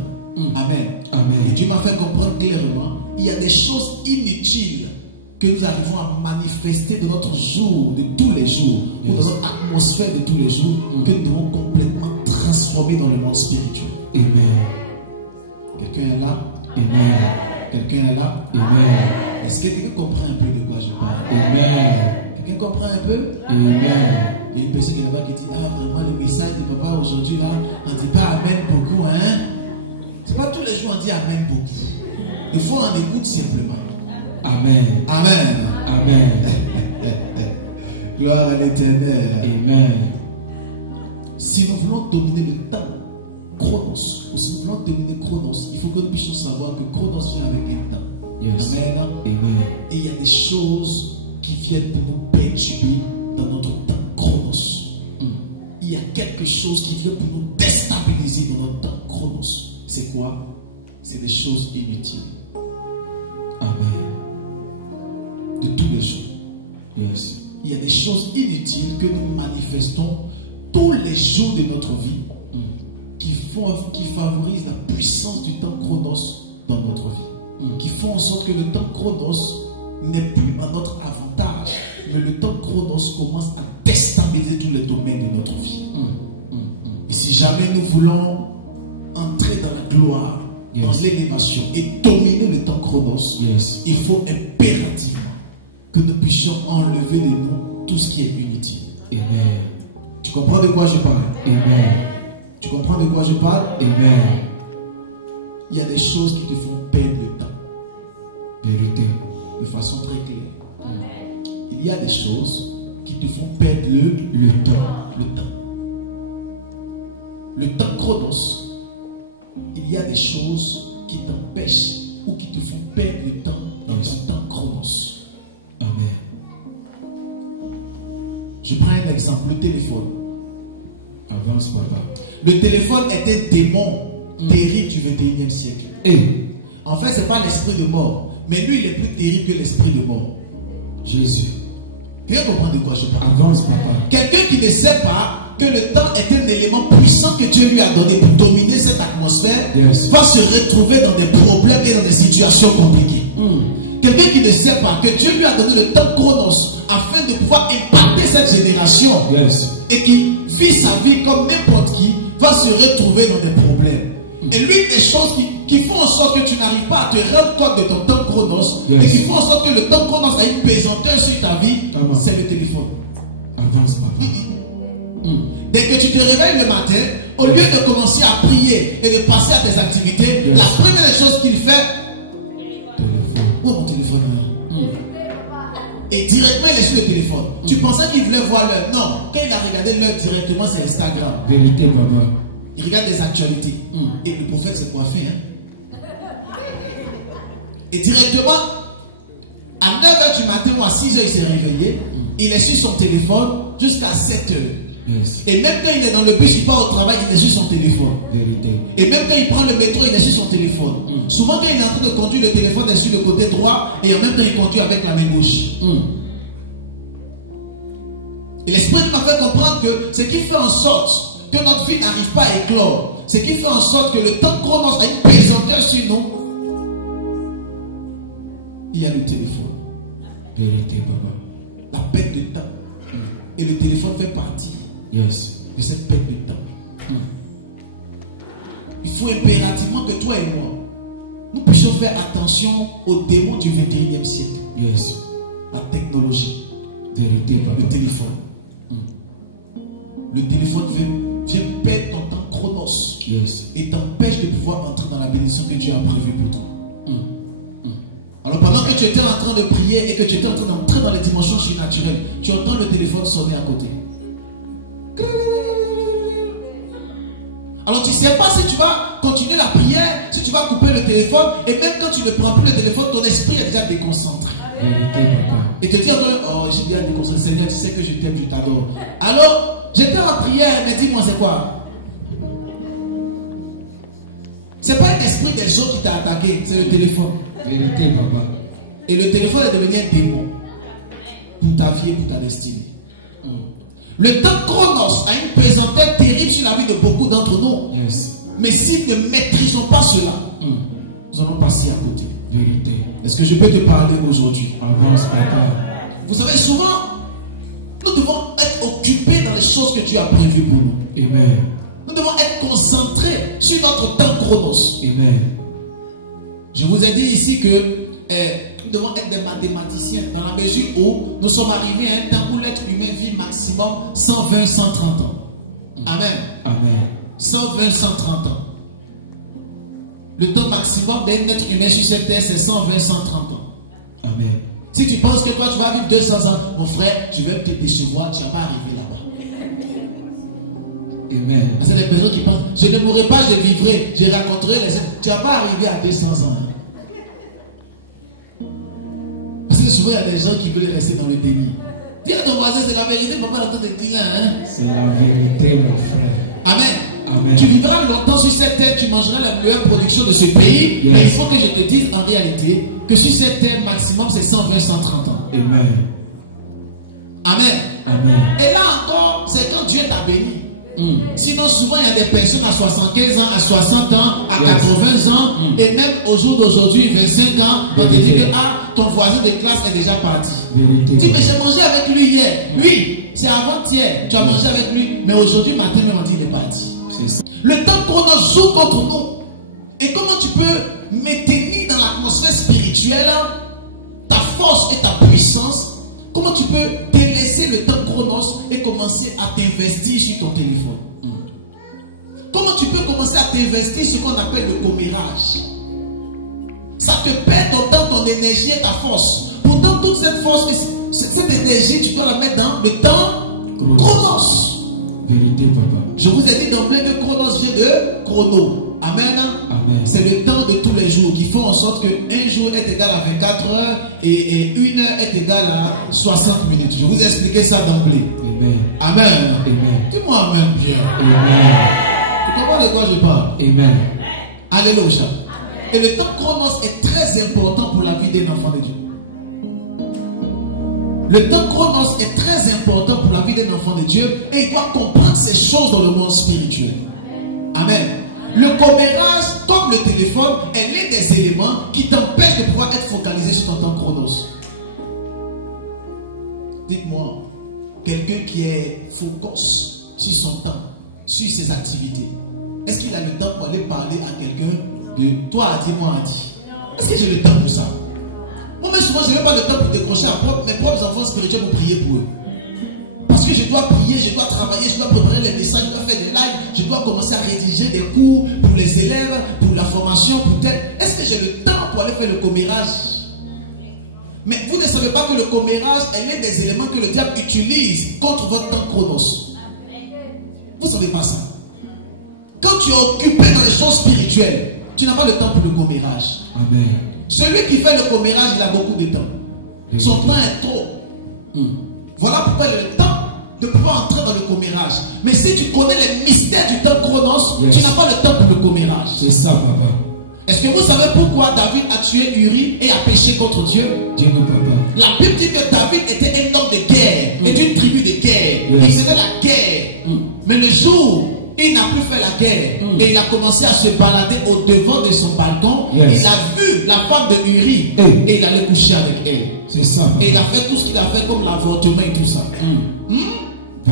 Amen. Amen. Et Dieu m'a fait comprendre clairement, il y a des choses inutiles que nous arrivons à manifester de notre jour, de tous les jours, ou dans notre atmosphère de tous les jours, que nous devons complètement transformer dans le monde spirituel. Amen. Quelqu'un est là? Amen. Quelqu'un est là? Amen. Est-ce que quelqu'un comprend un peu de quoi je parle? Amen. Quelqu'un comprend un peu? Amen. Il y a une personne qui est là-bas qui dit, ah vraiment le message de papa aujourd'hui là, on ne dit pas amen beaucoup, hein? C'est pas tous les jours on dit amen beaucoup. Il faut en écoute simplement. Amen. Amen. Amen. Gloire à l'Éternel. Amen. Si nous voulons dominer le temps, chronos, ou si nous voulons dominer chronos, il faut que nous puissions savoir que chronos vient avec un temps. Yes. Amen. Amen. Et il y a des choses qui viennent pour nous perturber dans notre temps chronos. Il y a quelque chose qui vient pour nous déstabiliser dans notre temps chronos. C'est quoi? C'est des choses inutiles. Amen. De tous les jours. Yes. Il y a des choses inutiles que nous manifestons tous les jours de notre vie qui favorisent la puissance du temps chronos dans notre vie. Qui font en sorte que le temps chronos n'est plus à notre avantage, mais le temps chronos commence à déstabiliser tous les domaines de notre vie. Et si jamais nous voulons entrer dans la gloire, dans l'élévation et dominer le temps chronos, il faut impérativement que nous puissions enlever de nous tout ce qui est inutile. Amen. Tu comprends de quoi je parle? Amen. Tu comprends de quoi je parle? Amen. Il y a des choses qui te font perdre le temps. Vérité. De façon très claire. Il y a des choses qui te font perdre le temps. Le temps. Le temps chronos. Il y a des choses qui t'empêchent ou qui te font perdre le temps dans ton temps chronos. Amen. Je prends un exemple, le téléphone. Avance, papa. Le téléphone est un démon terrible du 21e siècle. En fait, ce n'est pas l'esprit de mort, mais lui, il est plus terrible que l'esprit de mort. Jésus. Tu viens comprendre de quoi je parle? Avance, papa. Quelqu'un qui ne sait pas que le temps est un élément puissant que Dieu lui a donné pour dominer cette atmosphère, va se retrouver dans des problèmes et dans des situations compliquées. Quelqu'un qui ne sait pas que Dieu lui a donné le temps chronos afin de pouvoir impacter cette génération et qui vit sa vie comme n'importe qui, va se retrouver dans des problèmes. Et l'une des choses qui font en sorte que tu n'arrives pas à te rendre compte de ton temps chronos et qui font en sorte que le temps chronos a une pesanteur sur ta vie, c'est le téléphone. Avance, papa. Dès que tu te réveilles le matin, au lieu de commencer à prier et de passer à tes activités, la première des choses qu'il fait, où est mon téléphone? Et directement il est sur le téléphone. Tu pensais qu'il voulait voir l'heure? Non, quand il a regardé l'heure directement, c'est Instagram. Vérité, papa. Il regarde les actualités. Et le prophète s'est coiffé. Et directement, à 9h du matin ou à 6h, il s'est réveillé. Il est sur son téléphone jusqu'à 7h. Et même quand il est dans le bus, il part au travail, il est sur son téléphone. Vérité. Et même quand il prend le métro, il est sur son téléphone. Souvent quand il est en train de conduire, le téléphone est sur le côté droit et en même temps il conduit avec la main gauche. Et l'esprit m'a fait comprendre que ce qui fait en sorte que notre vie n'arrive pas à éclore, ce qui fait en sorte que le temps chronos a une pesanteur sur nous, il y a le téléphone. Vérité, papa. La perte de temps. Et le téléphone fait partie de cette perte de temps. Il faut impérativement que toi et moi, nous puissions faire attention aux démons du 21e siècle. Yes. La technologie, Vérité, le papa. téléphone. Le téléphone vient perdre ton temps chronos Yes. et t'empêche de pouvoir entrer dans la bénédiction que Dieu a prévue pour toi. Alors pendant que tu étais en train de prier et que tu étais en train d'entrer dans les dimensions surnaturelles, tu entends le téléphone sonner à côté. Alors tu ne sais pas si tu vas continuer la prière, si tu vas couper le téléphone, et même quand tu ne prends plus le téléphone, ton esprit est déjà déconcentré. Vérité, papa. Et te dire, oh j'ai bien déconcentré, Seigneur, tu sais que je t'aime, je t'adore. Alors, j'étais en prière, mais dis-moi c'est quoi? C'est pas un esprit des gens qui t'a attaqué, c'est le téléphone. Vérité, papa. Et le téléphone est devenu un démon pour ta vie et pour ta destinée. Le temps chronos a une pesanteur terrible sur la vie de beaucoup d'entre nous. Yes. Mais si nous ne maîtrisons pas cela, nous allons passer à côté. Vérité. Est-ce que je peux te parler aujourd'hui? Avance, papa. Vous savez, souvent, nous devons être occupés dans les choses que Dieu a prévues pour nous. Amen. Nous devons être concentrés sur notre temps chronos. Amen. Je vous ai dit ici que nous devons être des mathématiciens dans la mesure où nous sommes arrivés à un temps où l'être humain vit maximum 120, 130 ans. Amen. Amen. 120, 130 ans. Le temps maximum d'un être humain sur cette terre, c'est 120, 130 ans. Amen. Si tu penses que toi tu vas vivre 200 ans, mon frère, tu vas te décevoir, tu ne vas pas arriver là-bas. Amen. C'est des personnes qui pensent, je ne mourrai pas, je vivrai, je raconterai les autres. Tu ne vas pas arriver à 200 ans. Parce que souvent il y a des gens qui veulent rester dans le déni. Dis à ton voisin, c'est la vérité, papa entend te dire. C'est la vérité, mon frère. Amen. Amen. Tu vivras longtemps sur cette terre, tu mangeras la meilleure production de ce pays. Yes. Mais il faut que je te dise en réalité que sur cette terre, maximum c'est 120, 130 ans. Amen. Amen. Amen. Et là encore, c'est quand Dieu t'a béni. Sinon, souvent, il y a des personnes à 75 ans, à 60 ans, à 80 ans, et même au jour d'aujourd'hui, 25 ans, on te dit que ton voisin de classe est déjà parti. Vérité. Tu dis, mais j'ai mangé avec lui hier. Oui, c'est avant-hier. Tu as mangé avec lui, mais aujourd'hui matin, même on dit qu'il est parti. C'est ça. Le temps chronos joue contre nous. Et comment tu peux maintenir dans l'atmosphère spirituelle ta force et ta puissance? Comment tu peux délaisser le temps chronos et commencer à t'investir sur ton téléphone? Comment tu peux commencer à t'investir sur ce qu'on appelle le commérage? Ça te perd ton temps, ton énergie et ta force. Pourtant, toute cette force, cette énergie, tu dois la mettre dans le temps chronos. Vérité, papa. Je vous ai dit d'emblée que chronos vient de chrono. Amen. Amen. C'est le temps de tous les jours qui font en sorte qu'un jour est égal à 24 heures et une heure est égale à 60 minutes. Je vous ai expliqué ça d'emblée. Amen. Amen. Amen. Dis-moi Amen, bien. Amen. Tu comprends de quoi je parle? Amen. Alléluia. Et le temps chronos est très important pour la vie d'un enfant de Dieu. Le temps chronos est très important pour la vie d'un enfant de Dieu et il doit comprendre ces choses dans le monde spirituel. Amen. Le commérage, comme le téléphone, est l'un des éléments qui t'empêchent de pouvoir être focalisé sur ton temps chronos. Dites-moi, quelqu'un qui est focus sur son temps, sur ses activités, est-ce qu'il a le temps pour aller parler à quelqu'un de toi, dis-moi, dis. Est-ce que j'ai le temps pour ça? Moi-même, souvent, je n'ai pas le temps pour décrocher mes propres enfants spirituels pour prier pour eux. Parce que je dois prier, je dois travailler, je dois préparer les messages, je dois faire des lives, je dois commencer à rédiger des cours pour les élèves, pour la formation, pour tel. Est-ce que j'ai le temps pour aller faire le commérage? Mais vous ne savez pas que le commérage est l'un des éléments que le diable utilise contre votre temps chronos. Vous ne savez pas ça. Quand tu es occupé dans les choses spirituelles, tu n'as pas le temps pour le commérage. Amen. Celui qui fait le commérage, il a beaucoup de temps. Son temps est trop. Voilà pourquoi il a le temps de pouvoir entrer dans le commérage. Mais si tu connais les mystères du temps chronos, tu n'as pas le temps pour le commérage. C'est ça, papa. Est-ce que vous savez pourquoi David a tué Uri et a péché contre Dieu? Dieu nous, papa. La Bible dit que David était un homme de guerre et d'une tribu de guerre. Il faisait la guerre. Mais le jour il n'a plus fait la guerre et il a commencé à se balader au devant de son balcon. Il a vu la femme de Uri et il allait coucher avec elle. C'est ça, papa. Et il a fait tout ce qu'il a fait comme l'avortement et tout ça.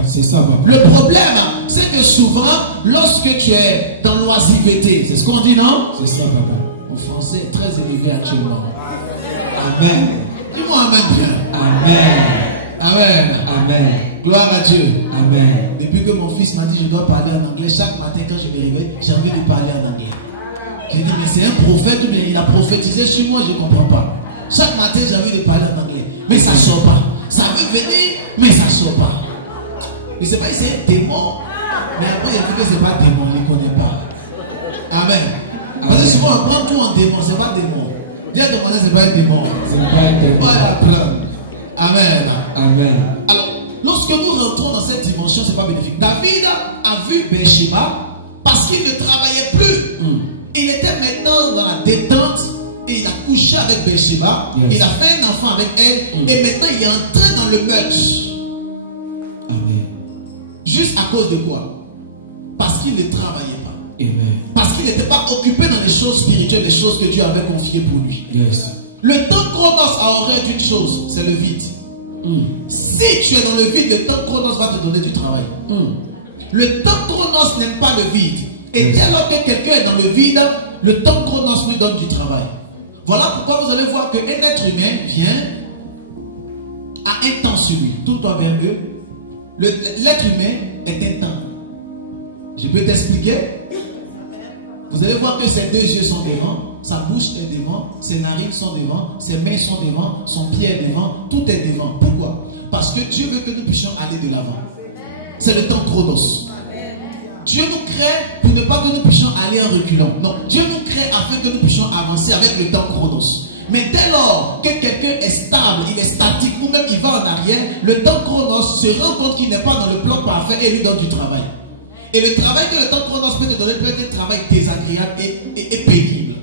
C'est ça, papa. Le problème, c'est que souvent, lorsque tu es dans l'oisiveté, c'est ce qu'on dit, non? C'est ça, papa. Mon français est très élevé actuellement. Amen. Dis-moi amen bien. Amen. Amen. Amen. Gloire à Dieu. Amen. Depuis que mon fils m'a dit je dois parler en anglais, chaque matin quand je me réveille, j'ai envie de parler en anglais. J'ai dit mais c'est un prophète ou bien il a prophétisé sur moi, je ne comprends pas. Chaque matin j'ai envie de parler en anglais, mais ça ne sort pas. Ça veut venir, mais ça ne sort pas. Je ne sais pas si c'est un démon, mais après il a dit que ce n'est pas un démon, il ne connaît pas. Amen. Parce que souvent on prend tout en démon, ce n'est pas un démon. Dis à ton voisin, ce n'est pas un démon. C'est pas un démon. On va l'apprendre. Amen. Amen. Alors, lorsque nous rentrons dans cette dimension, ce n'est pas bénéfique. David a vu Bathsheba parce qu'il ne travaillait plus. Il était maintenant dans la détente et il a couché avec Bathsheba. Yes. Il a fait un enfant avec elle et maintenant il est entré dans le meurtre. Amen. Juste à cause de quoi? Parce qu'il ne travaillait pas. Amen. Parce qu'il n'était pas occupé dans les choses spirituelles, les choses que Dieu avait confiées pour lui. Yes. Le temps chronos a horreur d'une chose, c'est le vide. Si tu es dans le vide, le temps chronos va te donner du travail. Le temps chronos n'aime pas le vide. Et dès lors que quelqu'un est dans le vide, le temps chronos lui donne du travail. Voilà pourquoi vous allez voir qu'un être humain vient à un temps sur lui. Tout toi vers eux. L'être humain est un temps. Je peux t'expliquer? Vous allez voir que ses deux yeux sont devant, sa bouche est devant, ses narines sont devant, ses mains sont devant, son pied est devant, tout est devant. Pourquoi? Parce que Dieu veut que nous puissions aller de l'avant. C'est le temps chronos. Dieu nous crée pour ne pas que nous puissions aller en reculant. Non, Dieu nous crée afin que nous puissions avancer avec le temps chronos. Mais dès lors que quelqu'un est stable, il est statique, ou même il va en arrière, le temps chronos se rend compte qu'il n'est pas dans le plan parfait et lui donne du travail. Et le travail que le temps chronos peut te donner peut être un travail désagréable et pénible.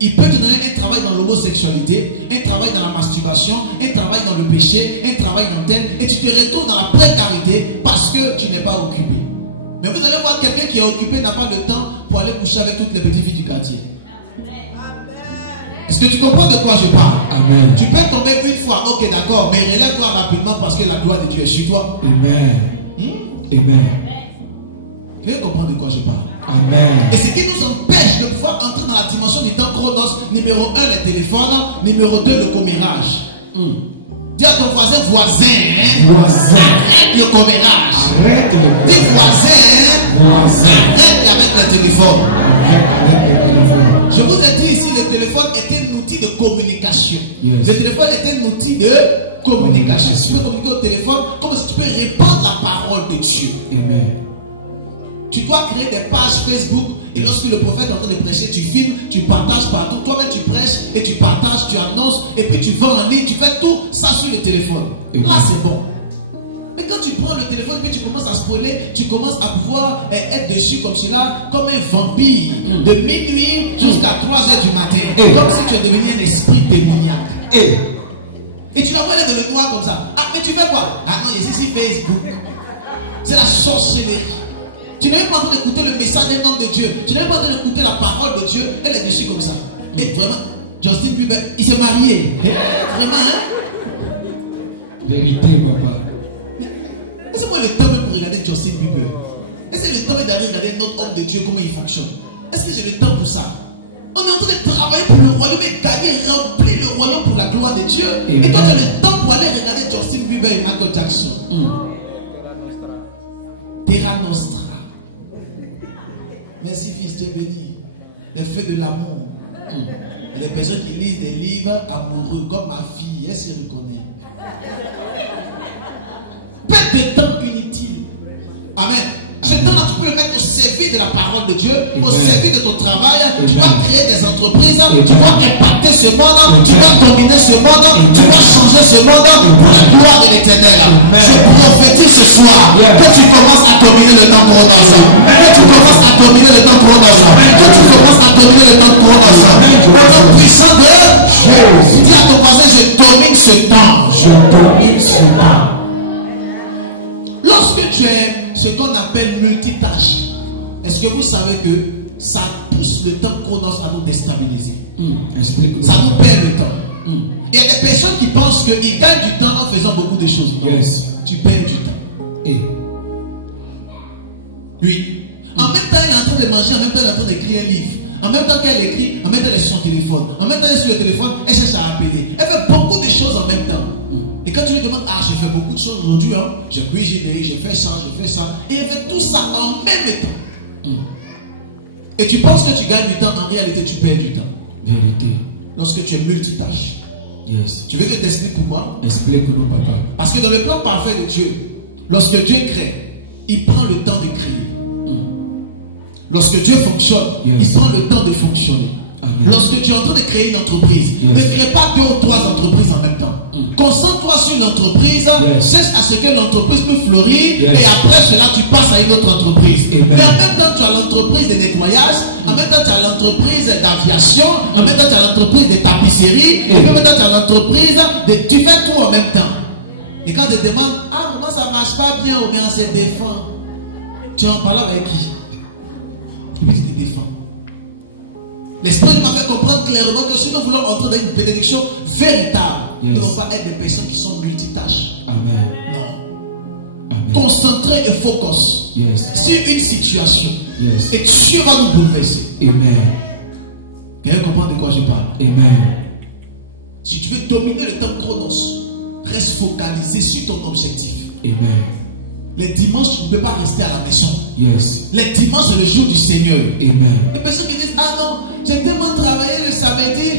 Il peut te donner un travail dans l'homosexualité, un travail dans la masturbation, un travail dans le péché, un travail dans tel, et tu te retrouves dans la précarité parce que tu n'es pas occupé. Mais vous allez voir quelqu'un qui est occupé n'a pas le temps pour aller coucher avec toutes les petites filles du quartier. Est-ce que tu comprends de quoi je parle? Amen. Tu peux tomber une fois, ok d'accord, mais relève-toi rapidement parce que la gloire de Dieu est sur toi. Amen. Amen. Vous pouvez comprendre de quoi je parle? Amen. Et ce qui nous empêche de pouvoir entrer dans la dimension du temps chronos, numéro 1, les téléphones, numéro 2, le commérage. Dis à ton voisin, Voisin. arrête le commérage. Arrête le Dis voisin, voisin. arrête avec le téléphone. Arrête avec le téléphone. Je vous ai dit ici, le téléphone est un outil de communication. Yes. Le téléphone est un outil de communication. Tu peux communiquer au téléphone comme si tu peux répandre la parole de Dieu. Amen. Tu dois créer des pages Facebook et lorsque le prophète est en train de prêcher, tu filmes, tu partages partout. Toi-même tu prêches et tu partages, tu annonces et puis tu vends en ligne, tu fais tout ça sur le téléphone. Là c'est bon. Mais quand tu prends le téléphone et puis tu commences à scroller, tu commences à pouvoir être dessus comme cela, comme un vampire, de minuit jusqu'à 3h du matin. Comme si tu es devenu un esprit démoniaque. Et tu l'envoies dans le noir comme ça. Ah mais tu fais quoi? Ah non, il y a ici Facebook. C'est la sorcellerie. Tu n'es même pas en train d'écouter le message d'un homme de Dieu. Tu n'es même pas en train d'écouter la parole de Dieu. Elle est dessus comme ça. Et vraiment, Justin Bieber, il s'est marié. Vraiment, hein? Vérité, papa. Est-ce que moi le temps même pour regarder Justin Bieber? Est-ce que le temps est d'aller regarder notre homme de Dieu, comment il fonctionne? Est-ce que j'ai le temps pour ça? On est en train de travailler pour le royaume et gagner, remplir le royaume pour la gloire de Dieu. Et toi, tu as le temps pour aller regarder Justin Bieber et Michael Jackson. Terra Nostra. Merci fils, Dieu béni. Les feux de l'amour. Et les personnes qui lisent des livres amoureux, comme ma fille, elle se reconnaît. Perte de temps inutile. Amen. Ce temps-là, tu peux le mettre au service de la parole de Dieu, au service de ton travail. Tu vas créer des entreprises, tu vas impacter ce monde, tu vas dominer ce monde, tu vas changer ce monde pour la gloire de l'Éternel. Je prophétise ce soir que tu commences à dominer le temps chronos. Que tu commences à dominer le temps chronos. Que tu commences à dominer le temps chronos. Le temps puissant de Dieu. Dis à ton voisin, je domine ce temps. Je domine ce temps. Lorsque tu es ce qu'on appelle multitâche, est-ce que vous savez que ça pousse le temps chronos à nous déstabiliser? Ça nous perd le temps. Il y a des personnes qui pensent qu'ils gagnent du temps en faisant beaucoup de choses. Yes. Tu perds du temps. Oui. En même temps, il est en train de manger, en même temps, il est en train d'écrire un livre. En même temps qu'elle écrit, en même temps elle est sur son téléphone. En même temps elle est sur le téléphone, elle cherche à appeler. Elle fait beaucoup de choses en même temps. Et quand tu lui demandes, j'ai fait beaucoup de choses aujourd'hui, hein. J'ai cuisiné, j'ai fait ça. Et elle fait tout ça en même temps. Et tu penses que tu gagnes du temps, en réalité tu perds du temps. Vérité. Lorsque tu es multitâche. Yes. Tu veux que je t'explique pourquoi? Explique-nous, papa. Parce que dans le plan parfait de Dieu, lorsque Dieu crée, il prend le temps de créer. Lorsque Dieu fonctionne, il prend le temps de fonctionner. Amen. Lorsque tu es en train de créer une entreprise, ne crée pas 2 ou 3 entreprises en même temps. Concentre-toi sur l'entreprise, cherche à ce que l'entreprise peut fleurir, et après cela tu passes à une autre entreprise. Et en même temps tu as l'entreprise de nettoyage, en même temps tu as l'entreprise d'aviation, en même temps tu as l'entreprise de tapisserie, et en même temps tu as l'entreprise de... Tu fais tout en même temps. Et quand tu te demandes, moi ça marche pas bien ou bien c'est défend, tu en parles avec qui? Et puis tu te défends. L'Esprit m'a fait comprendre clairement que si nous voulons entrer dans une bénédiction véritable, nous ne devons pas être des personnes qui sont multitâches. Amen. Non. Amen. Concentré et focus sur une situation. Et Dieu va nous bouleverser. Amen. Quelqu'un comprend de quoi je parle? Amen. Si tu veux dominer le temps chronos, reste focalisé sur ton objectif. Amen. Les dimanches, tu ne peux pas rester à la maison. Yes. Les dimanches, c'est le jour du Seigneur. Amen. Les personnes qui disent, non, j'ai tellement travaillé le samedi.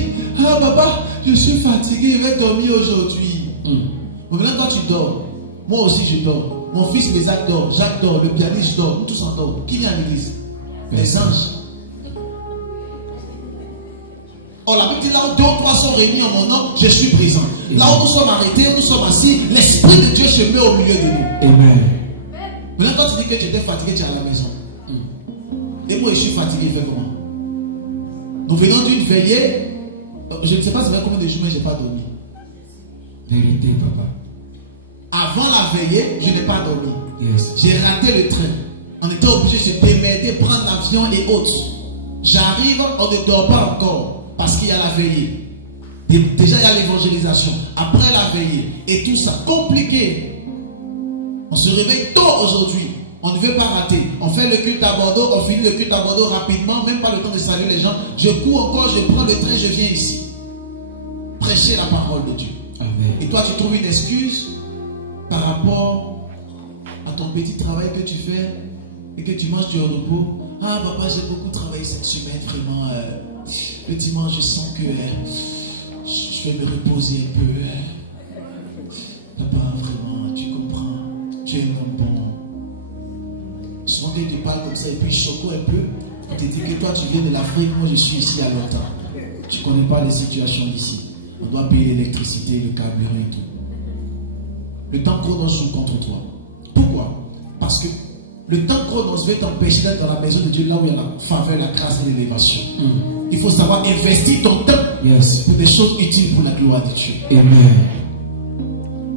Papa, je suis fatigué, je vais dormir aujourd'hui. Maintenant, quand tu dors, moi aussi je dors. Mon fils Isaac dort, Jacques dort, le pianiste dort, tous en dort. Qui vient à l'église? Les anges. Oh, la Bible dit là où 2 ou 3 sont réunis en mon nom, je suis présent. Là où nous sommes arrêtés, nous sommes assis, l'Esprit de Dieu se met au milieu de nous. Amen. Maintenant, quand tu dis que tu étais fatigué, tu es à la maison. Et moi, je suis fatigué, fais comment? Nous venons d'une veillée. Je ne sais pas combien de jours, mais je n'ai pas dormi. Vérité, papa. Avant la veillée, je n'ai pas dormi. Yes. J'ai raté le train. On était obligé de se démerder, prendre l'avion et autres. J'arrive, on ne dort pas encore parce qu'il y a la veillée. Déjà, il y a l'évangélisation. Après la veillée. Et tout ça, compliqué. On se réveille tôt aujourd'hui. On ne veut pas rater. On fait le culte à Bordeaux, on finit le culte à Bordeaux rapidement, même pas le temps de saluer les gens. Je cours encore, je prends le train, je viens ici. Prêcher la parole de Dieu. Amen. Et toi, tu trouves une excuse par rapport à ton petit travail que tu fais et que tu manges du repos. Papa, j'ai beaucoup travaillé cette semaine, vraiment. Le dimanche, je sens que je vais me reposer un peu. Papa, vraiment, tu comprends. Tu es un homme bon. Souvent que tu parles comme ça et puis je secoue un peu, on te dit que toi tu viens de l'Afrique, moi je suis ici à longtemps. Tu ne connais pas les situations d'ici. On doit payer l'électricité, le carburant et tout. Le temps chronos joue contre toi. Pourquoi? Parce que le temps chronos veut t'empêcher d'être dans la maison de Dieu, là où il y a la faveur, la grâce et l'élévation. Il faut savoir investir ton temps pour des choses utiles pour la gloire de Dieu. Amen.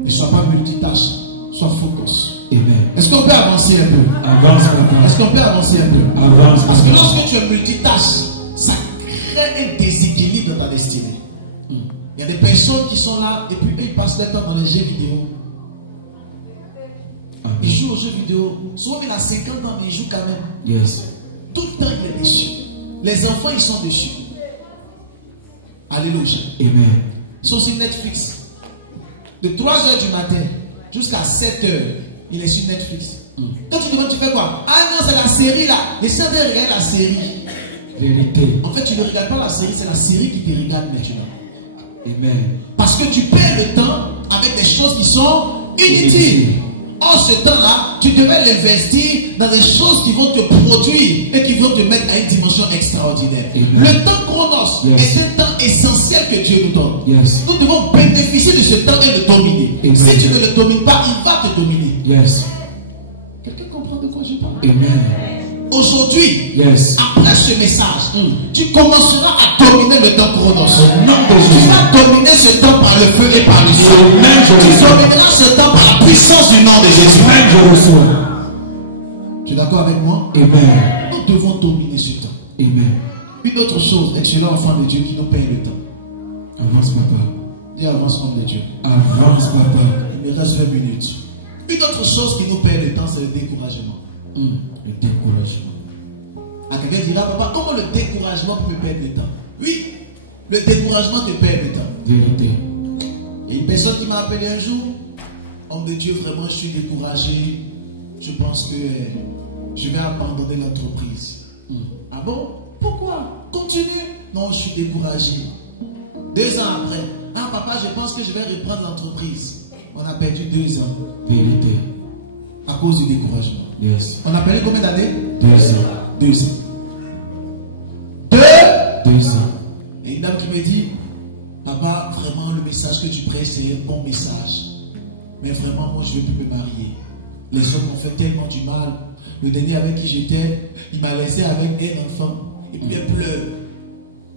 Ne sois pas multitâche, sois focus. Amen. Est-ce qu'on peut avancer un peu? Avance, papa. Est-ce qu'on peut avancer un peu? Avance. Parce que lorsque tu es multitâche, ça crée un déséquilibre dans ta destinée. Il y a des personnes qui sont là et puis ils passent leur temps dans les jeux vidéo. Amen. Ils jouent aux jeux vidéo. Souvent il a 50 ans mais il joue quand même. Yes. Tout le temps il est dessus. Les enfants ils sont dessus. Alléluia. Amen. Ils sont sur Netflix. De 3h du matin jusqu'à 7h, il est sur Netflix. Quand tu demandes, tu fais quoi? Non, c'est la série là. Les gens viennent regarder la série. Vérité. En fait, tu ne regardes pas la série, c'est la série qui te regarde maintenant. Amen. Parce que tu perds le temps avec des choses qui sont inutiles. En ce temps-là, tu devais l'investir dans des choses qui vont te produire et qui vont te mettre à une dimension extraordinaire. Amen. Le temps chronos est un temps essentiel que Dieu nous donne. Nous devons bénéficier de ce temps et le dominer. Amen. Si tu ne le domines pas, il va te dominer. Yes. Quelqu'un comprend de quoi je parle? Amen. Aujourd'hui, Yes. après ce message, tu commenceras à dominer le temps chronos. Au nom de Tu Jésus. vas dominer ce temps par le feu et par le sang. Amen, je Tu reçois. domineras ce temps par la puissance du nom de Jésus. Amen, je reçois. Tu es d'accord avec moi? Amen. Nous devons dominer ce temps. Amen. Une autre chose, excellent enfant de Dieu qui nous paye le temps. Avance, papa. Dis avance, homme de Dieu. Avance, papa. Il me reste 20 minutes. Une autre chose qui nous paye le temps, c'est le découragement. Le découragement. À quelqu'un dira, papa, comment le découragement peut me perdre le temps? Oui, le découragement te perd le temps. Vérité. Il y a une personne qui m'a appelé un jour, homme de Dieu, vraiment, je suis découragé. Je pense que je vais abandonner l'entreprise. Ah bon? Pourquoi? Continue. Non, je suis découragé. 2 ans après, ah papa, je pense que je vais reprendre l'entreprise. On a perdu 2 ans. Vérité. À cause du découragement. Yes. On a perdu combien d'années? 2 ans. 2 ans. 2 ans. Et une dame qui me dit, papa, vraiment le message que tu prêches, c'est un bon message. Mais vraiment, moi, je ne veux plus me marier. Les hommes m'ont fait tellement du mal. Le dernier avec qui j'étais, il m'a laissé avec un enfant. Et puis elle pleure.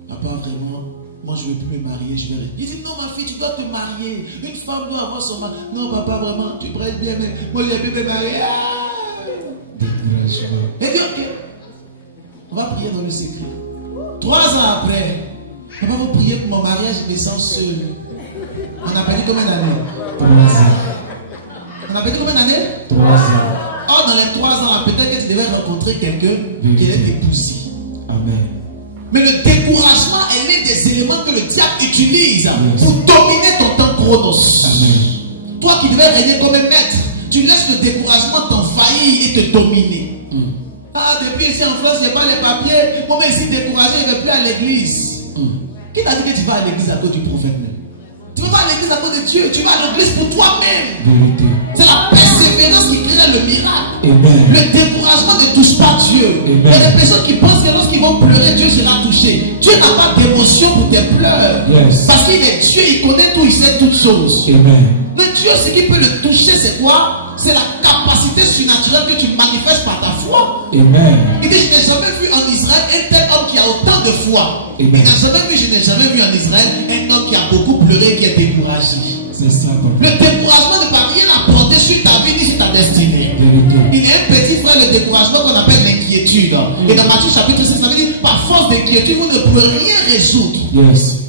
Papa, vraiment, moi, je ne veux plus me marier. Il dit, non, ma fille, tu dois te marier. Une femme doit avoir son mari. Non, papa, vraiment, tu prêches bien, mais moi, je ne veux plus me marier. Découragement. Et dit, ok, on va prier dans le secret. 3 ans après, papa, vous priez pour mon mariage, je me sens seul. On a perdu combien d'années? 3 ans. On a perdu combien d'années? 3 ans. Or, dans les 3 ans, peut-être que tu devais rencontrer quelqu'un qui allait t'épouser. Amen. Mais le découragement est l'un des éléments que le diable utilise pour dominer ton temps chronos. Amen. Toi qui devais régner comme un maître, tu laisses le découragement t'envahir et te dominer. Ah, depuis ici en France, je n'ai pas les papiers. Moi, ici découragé, je ne vais plus à l'église. Qui t'a dit que tu vas à l'église à cause du prophète? Tu ne vas pas à l'église à cause de Dieu, tu vas à l'église pour toi-même. Vérité. C'est la persévérance qui crée le miracle. Amen. Le découragement ne touche pas Dieu. Il y a des personnes qui pensent que lorsqu'ils vont pleurer, Dieu sera touché. Dieu n'a pas d'émotion pour tes pleurs. Yes. Parce qu'il est Dieu, il connaît tout, il sait toutes choses. Amen. Mais Dieu, ce qui peut le toucher, c'est quoi? C'est la capacité surnaturelle que tu manifestes par ta foi. Amen. Il dit, je n'ai jamais vu en Israël un tel homme qui a autant de foi. Amen. Je n'ai jamais vu en Israël un homme qui a beaucoup pleuré, qui est découragé. C'est ça, papa. Le découragement ne va rien apporter sur ta vie ni sur ta destinée. Vérité. Il y a un petit frère, le découragement qu'on appelle l'inquiétude. Et dans Matthieu chapitre 6, ça veut dire, par force d'inquiétude, vous ne pouvez rien résoudre. Yes.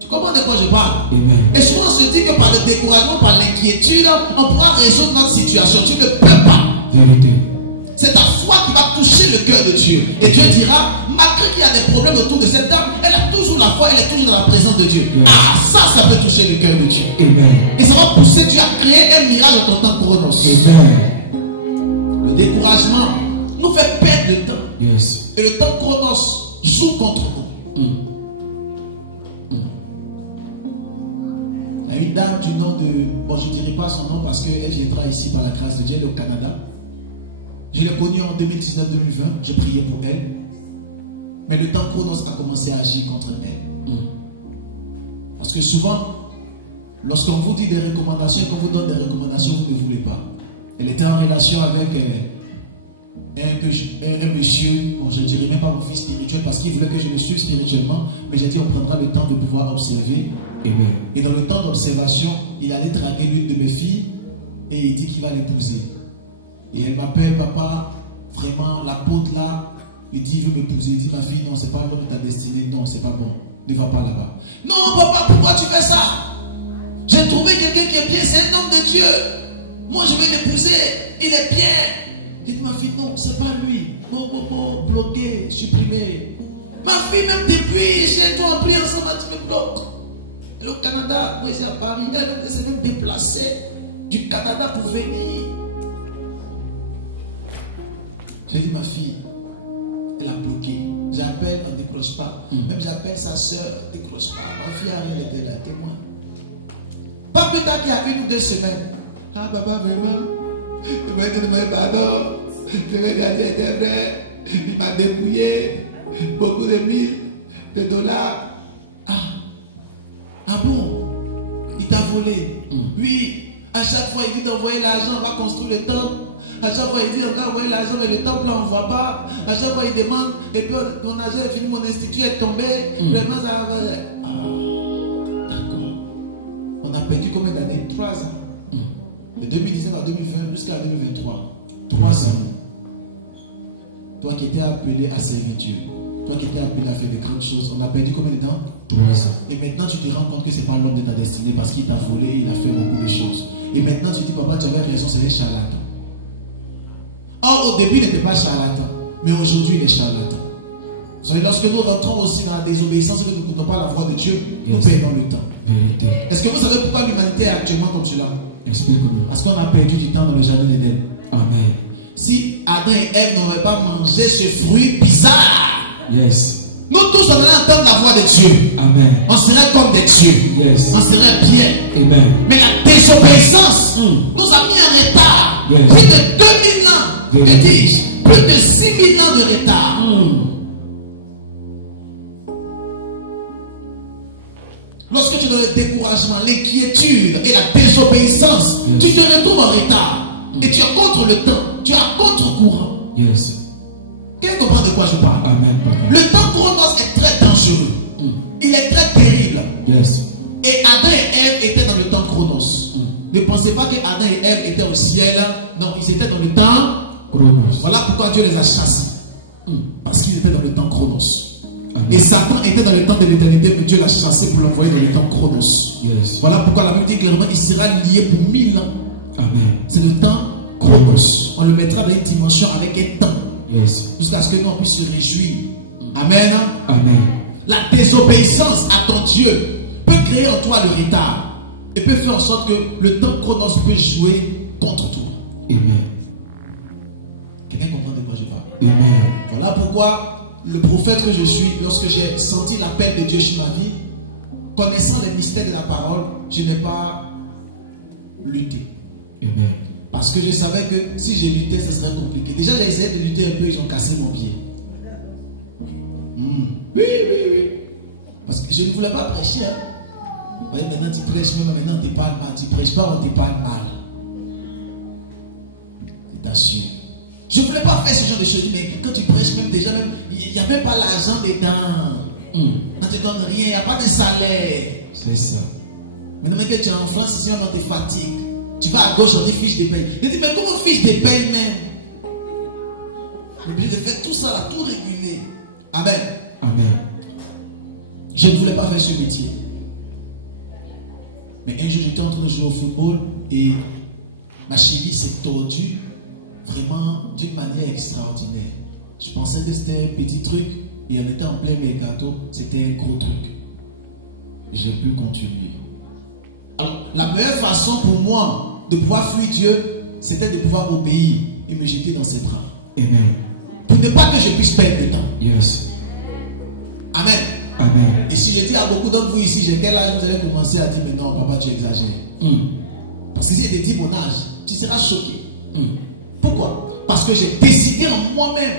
Tu comprends de quoi je parle? Amen. Et souvent on se dit que par le découragement, par l'inquiétude, on pourra résoudre notre situation. Tu ne peux pas. Vérité. C'est ta foi qui va toucher le cœur de Dieu. Et Dieu dira, malgré qu'il y a des problèmes autour de cette dame, elle a toujours la foi, elle est toujours dans la présence de Dieu. Yes. Ah, ça peut toucher le cœur de Dieu. Amen. Et ça va pousser Dieu à créer un miracle dans ton temps chronos. Amen. Le découragement nous fait perdre le temps. Yes. Et le temps chronos joue contre nous. Il y a une dame du nom de... Bon, je ne dirai pas son nom parce qu'elle viendra ici par la grâce de Dieu, elle est au Canada. Je l'ai connue en 2019-2020, j'ai prié pour elle. Mais le temps chronos a commencé à agir contre elle. Parce que souvent, lorsqu'on vous dit des recommandations, qu'on vous donne des recommandations, vous ne voulez pas. Elle était en relation avec un monsieur, bon, je ne dirais même pas mon fils spirituel parce qu'il voulait que je le suive spirituellement, mais j'ai dit on prendra le temps de pouvoir observer. Amen. Et dans le temps d'observation, il allait draguer l'une de mes filles et il dit qu'il va l'épouser. Et elle m'appelle, papa, vraiment l'apôtre là, il dit il veut m'épouser. Il dit ma fille, non, c'est pas l'homme de ta destinée, non, c'est pas bon, ne va pas là-bas. Non, papa, pourquoi tu fais ça? J'ai trouvé quelqu'un qui est bien, c'est un homme de Dieu. Moi je vais l'épouser, il est bien. Dites ma fille, non, c'est pas lui. Non, bloqué, supprimé. Ma fille, même depuis, chez toi, on prie ensemble, tu me bloques. Et au Canada, moi, c'est à Paris, elle s'est même déplacée du Canada pour venir. J'ai dit, ma fille, elle a bloqué. J'appelle, on ne décroche pas. Même j'appelle sa soeur, elle ne décroche pas. Ma fille arrive, elle était là, témoin. Pas plus tard qu'il y a 1 ou 2 semaines. Ah, papa, vraiment, je vais te demander pardon. Je vais dire, c'était vrai. Il m'a débrouillé beaucoup de mille de dollars. Ah bon? Il t'a volé? Oui. À chaque fois, il dit d'envoyer l'argent, on va construire le temple. À chaque fois, il dit on va envoyer l'argent, mais le temple, on ne voit pas. À chaque fois, il demande, et puis mon argent est fini, mon institut est tombé. Vraiment, ça va. D'accord. On a perdu combien d'années? 3 ans. De 2019 à 2020 jusqu'à 2023. 3 ans. Toi qui étais appelé à servir Dieu. Toi qui étais appelé à faire de grandes choses. On a perdu combien de temps? 3 ans. Et maintenant tu te rends compte que ce n'est pas l'homme de ta destinée parce qu'il t'a volé, il a fait beaucoup de choses. Et maintenant tu dis, papa, tu avais raison, c'est un charlatan. Or, au début, il n'était pas charlatan. Mais aujourd'hui, il est charlatan. Vous savez, lorsque nous rentrons aussi dans la désobéissance et que nous n'écoutons pas la voix de Dieu, nous Yes. perdons le temps. Vérité. Est-ce que vous savez pourquoi l'humanité est actuellement comme cela? Explique-nous. Parce qu'on a perdu du temps dans le jardin d'Éden. Amen. Si Adam et Ève n'auraient pas mangé ce fruit bizarre, Yes. nous tous on allait entendre la voix de Dieu. Amen. On serait comme des dieux. Yes. On serait bien. Amen. Mais la désobéissance nous a mis en retard. Yes. Plus de 2000 ans, Vérité. que dis-je, plus de 6000 ans de retard. Lorsque tu es dans le découragement, l'inquiétude et la désobéissance, Yes. tu te retrouves en retard. Et tu es contre le temps. Tu es à contre-courant. Yes. Quelqu'un comprend de quoi je parle? Amen, papa. Le temps chronos est très dangereux. Il est très terrible. Yes. Et Adam et Ève étaient dans le temps chronos. Ne pensez pas que Adam et Ève étaient au ciel. Non, ils étaient dans le temps. Chronos. Voilà pourquoi Dieu les a chassés. Parce qu'ils étaient dans le temps chronos. Amen. Et Satan était dans le temps de l'éternité, mais Dieu l'a chassé pour l'envoyer dans le temps chronos. Yes. Voilà pourquoi la Bible dit clairement il sera lié pour 1000 ans. Amen. C'est le temps chronos. On le mettra dans une dimension avec un temps. Yes. Jusqu'à ce que nous on puisse se réjouir. Amen. Amen. La désobéissance à ton Dieu peut créer en toi le retard et peut faire en sorte que le temps chronos peut jouer contre toi. Amen. Quelqu'un comprend de quoi je parle? Amen. Voilà pourquoi le prophète que je suis, lorsque j'ai senti l'appel de Dieu sur ma vie, connaissant les mystères de la parole, je n'ai pas lutté. Amen. Parce que je savais que si je luttais, ce serait compliqué. Déjà, j'ai essayé de lutter un peu, ils ont cassé mon pied. Oui. Parce que je ne voulais pas prêcher. Vous voyez, maintenant tu prêches, même maintenant on te parle mal. Tu ne prêches pas, on te parle mal. Je t'assure. Je ne voulais pas faire ce genre de choses, mais quand tu prêches, même déjà, il n'y a même pas l'argent dedans. On ne te donne rien, il n'y a pas de salaire. C'est ça. Maintenant que tu es en France, ici on te fatigue. Tu vas à gauche, on dit fiche de paye. Je dis, mais comment fiche de paye même? On est obligé de faire tout ça là, tout réguler. Amen. Amen. Je ne voulais pas faire ce métier. Mais un jour, j'étais en train de jouer au football et ma cheville s'est tordue vraiment d'une manière extraordinaire. Je pensais que c'était un petit truc et on était en plein mercato, c'était un gros truc. J'ai pu continuer. Alors, la meilleure façon pour moi de pouvoir fuir Dieu, c'était de pouvoir obéir et me jeter dans ses bras. Amen. Pour ne pas que je puisse perdre le temps. Yes. Amen. Amen. Et si je dis à beaucoup d'entre vous ici, j'ai quel âge, vous allez commencer à dire, mais non, papa, tu exagères. Parce que si je te dis mon âge, tu seras choqué. Pourquoi? Parce que j'ai décidé en moi-même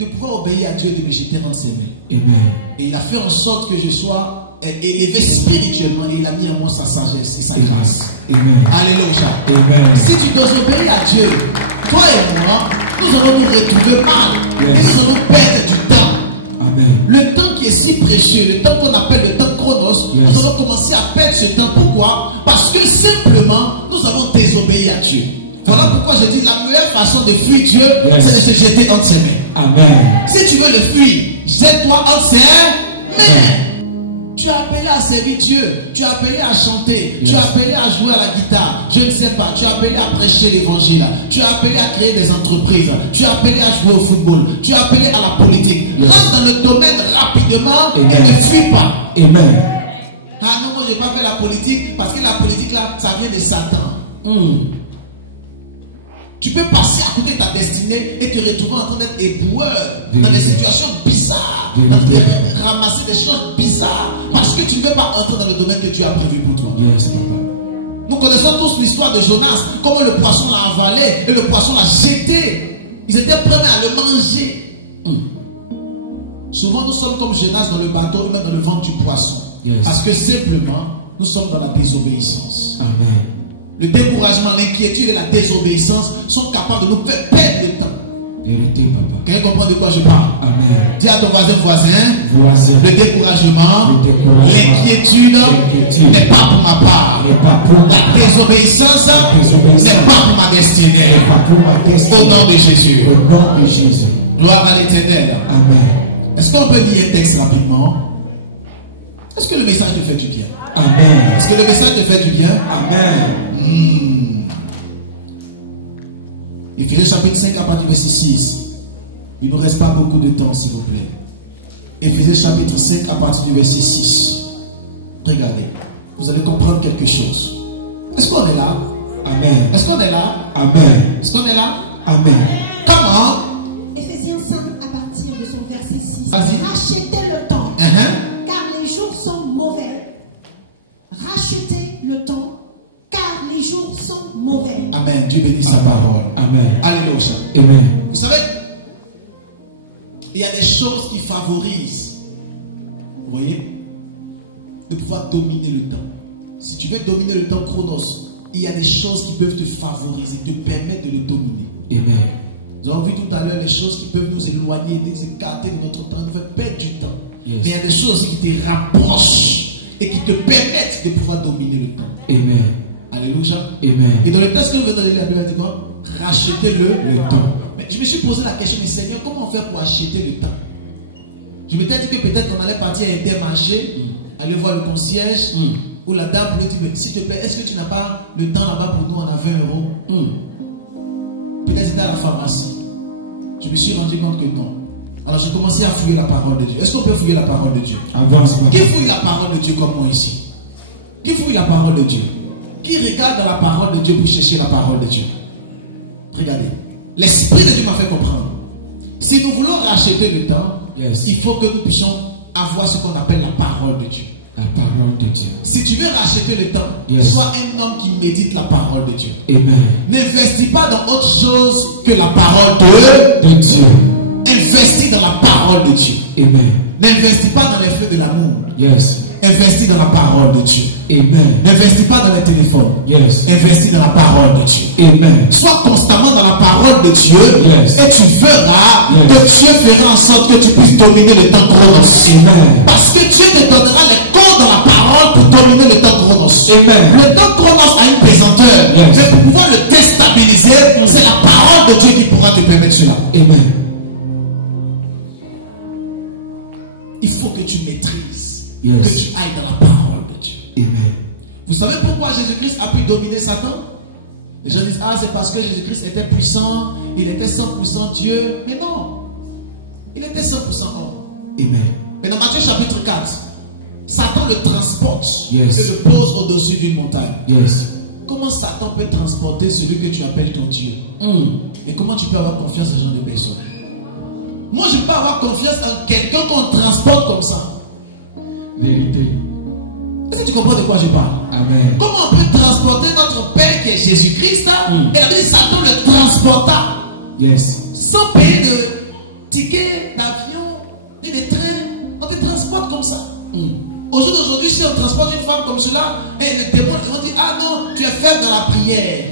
de pouvoir obéir à Dieu et de me jeter dans ses mains. Amen. Et il a fait en sorte que je sois élevé spirituellement et il a mis en moi sa sagesse et sa grâce. Amen. Alléluia. Amen. Si tu désobéis à Dieu, toi et moi, nous allons nous retrouver mal. Et nous allons perdre du temps. Amen. Le temps qui est si précieux, le temps qu'on appelle le temps chronos, Yes. nous allons commencer à perdre ce temps. Pourquoi? Parce que simplement, nous avons désobéi à Dieu. Voilà pourquoi je dis la meilleure façon de fuir Dieu, Yes. c'est de se jeter entre ses mains. Amen. Si tu veux le fuir, jette-toi entre ses mains. Tu as appelé à servir Dieu, tu as appelé à chanter, tu as appelé à jouer à la guitare, je ne sais pas, tu as appelé à prêcher l'évangile, tu as appelé à créer des entreprises, tu as appelé à jouer au football, tu as appelé à la politique. Rentre dans le domaine rapidement et ne fuis pas. Amen. Ah non, moi je n'ai pas fait la politique parce que la politique là, ça vient de Satan. Tu peux passer à côté de ta destinée et te retrouver en train d'être éboueur dans des situations bizarres, de ramasser des choses bizarres parce que tu ne veux pas entrer dans le domaine que Dieu a prévu pour toi. Yes, papa. Nous connaissons tous l'histoire de Jonas, comment le poisson l'a avalé et le poisson l'a jeté. Ils étaient prêts à le manger. Souvent nous sommes comme Jonas dans le bateau ou même dans le ventre du poisson. Yes. Parce que simplement nous sommes dans la désobéissance. Amen. Le découragement, l'inquiétude et la désobéissance sont capables de nous faire perdre le temps. Vérité, papa. Quelqu'un comprend de quoi je parle? Amen. Dis à ton voisin, Voisin. le découragement, Le découragement, l'inquiétude l'inquiétude n'est pas pour ma part. N'est pas pour La désobéissance désobéissance n'est pas pour ma destinée. N'est pas pour ma destinée. Au nom de Jésus. Au nom de Jésus. Gloire à l'Éternel. Amen. Est-ce qu'on peut lire un texte rapidement? Est-ce que le message te fait du bien? Amen. Est-ce que le message te fait du bien? Amen. Éphésiens chapitre 5 à partir du verset 6. Il ne nous reste pas beaucoup de temps, s'il vous plaît. Éphésiens chapitre 5 à partir du verset 6. Regardez, vous allez comprendre quelque chose. Est-ce qu'on est là? Amen. Est-ce qu'on est là? Amen. Est-ce qu'on est là? Amen. Comment? Éphésiens 5 à partir de son verset 6. Vas-y. Rachetez le temps, Uh-huh. car les jours sont mauvais. Rachetez le temps, car les jours sont mauvais. Amen. Dieu bénit sa parole. Amen. Alléluia. Amen. Vous savez, il y a des choses qui favorisent, vous voyez, de pouvoir dominer le temps. Si tu veux dominer le temps chronos, il y a des choses qui peuvent te favoriser, te permettre de le dominer. Amen. Nous avons vu tout à l'heure les choses qui peuvent nous éloigner, nous écarter de notre temps, nous faire perdre du temps. Yes. Mais il y a des choses aussi qui te rapprochent et qui te permettent de pouvoir dominer le temps. Amen. Alléluia. Amen. Et dans le texte que nous venons de lire, la Bible dit quoi? Rachetez le temps. Mais je me suis posé la question, mais Seigneur, comment faire pour acheter le temps? Je m'étais dit que peut-être qu'on allait partir à Intermarché, aller voir le concierge, ou la dame pour lui dire, mais s'il te plaît, est-ce que tu n'as pas le temps là-bas pour nous, on a 20 euros? Peut-être c'était à la pharmacie. Je me suis rendu compte que non. Alors j'ai commencé à fouiller la parole de Dieu. Est-ce qu'on peut fouiller la parole de Dieu? Avance. Qui fouille la parole de Dieu comme moi ici? Qui fouille la parole de Dieu? Qui regarde dans la parole de Dieu pour chercher la parole de Dieu? Regardez. L'Esprit de Dieu m'a fait comprendre. Si nous voulons racheter le temps, Yes. il faut que nous puissions avoir ce qu'on appelle la parole de Dieu. La parole de Dieu. Si tu veux racheter le temps, Yes. sois un homme qui médite la parole de Dieu. Amen. N'investis pas dans autre chose que la parole de De Dieu. Investis dans la parole de Dieu. Amen. N'investis pas dans les fleurs de l'amour. Yes. Investis dans la parole de Dieu. Amen. N'investis pas dans les téléphones. Yes. Investis dans la parole de Dieu. Amen. Sois constamment dans la parole de Dieu. Yes. Et tu verras Yes. que Dieu fera en sorte que tu puisses dominer le temps chronos. Amen. Parce que Dieu te donnera les codes dans la parole pour dominer le temps chronos. Amen. Le temps chronos a une pesanteur. Yes. Mais pour pouvoir le déstabiliser, c'est la parole de Dieu qui pourra te permettre cela. Amen. Il faut que tu maîtrises, Yes. que tu ailles dans la parole de Dieu. Amen. Vous savez pourquoi Jésus-Christ a pu dominer Satan? Les gens disent, ah, c'est parce que Jésus-Christ était puissant, il était 100% Dieu. Mais non, il était 100% homme. Amen. Mais dans Matthieu chapitre 4, Satan le transporte Yes. et le pose au-dessus d'une montagne. Yes. Comment Satan peut transporter celui que tu appelles ton Dieu? Et comment tu peux avoir confiance en ce genre de personnes? Moi, je ne peux pas avoir confiance en quelqu'un qu'on transporte comme ça. Vérité. Est-ce que tu comprends de quoi je parle? Amen. Comment on peut transporter notre Père qui est Jésus-Christ? Et la Bible dit Satan le transporta Yes. sans payer de ticket d'avion ni de train. On te transporte comme ça. Au jour d'aujourd'hui, si on transporte une femme comme cela, et les démons vont dire, ah non, tu es faible dans la prière.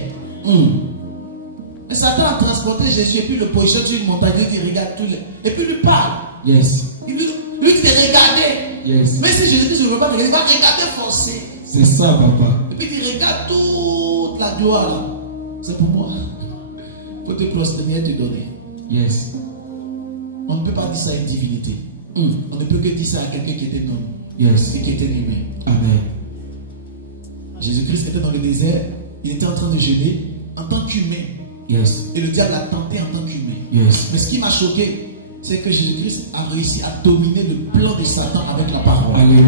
Mais Satan a transporté Jésus et puis le positionne sur une montagne, il dit, regarde tout. Et puis il lui parle. Yes. Il lui dit de regarder. Yes. Mais si Jésus-Christ ne veut pas regarder, il va regarder forcé. C'est ça, papa. Et puis il regarde toute la gloire là. C'est pour moi. Il faut te prosterner et te donner. Yes. On ne peut pas dire ça à une divinité. On ne peut que dire ça à quelqu'un qui était non. Yes. Et qui était humain. Amen. Jésus-Christ était dans le désert. Il était en train de jeûner en tant qu'humain. Yes. Et le diable l'a tenté en tant qu'humain. Yes. Mais ce qui m'a choqué, c'est que Jésus-Christ a réussi à dominer le plan de Satan avec la parole. Alléluia.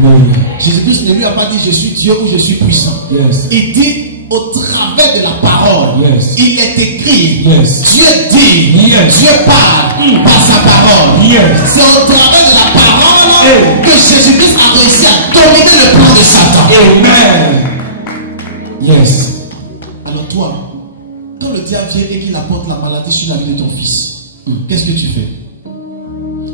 Jésus-Christ ne lui a pas dit je suis Dieu ou je suis puissant. Yes. Il dit au travers de la parole. Yes. Il est écrit. Yes. Dieu dit. Yes. Dieu parle par sa parole. Yes. C'est au travers de la parole Hey. que Jésus-Christ a réussi à dominer le plan de Satan. Amen. Yes. Alors toi, quand le diable vient et qu'il apporte la maladie sur la vie de ton fils, qu'est-ce que tu fais?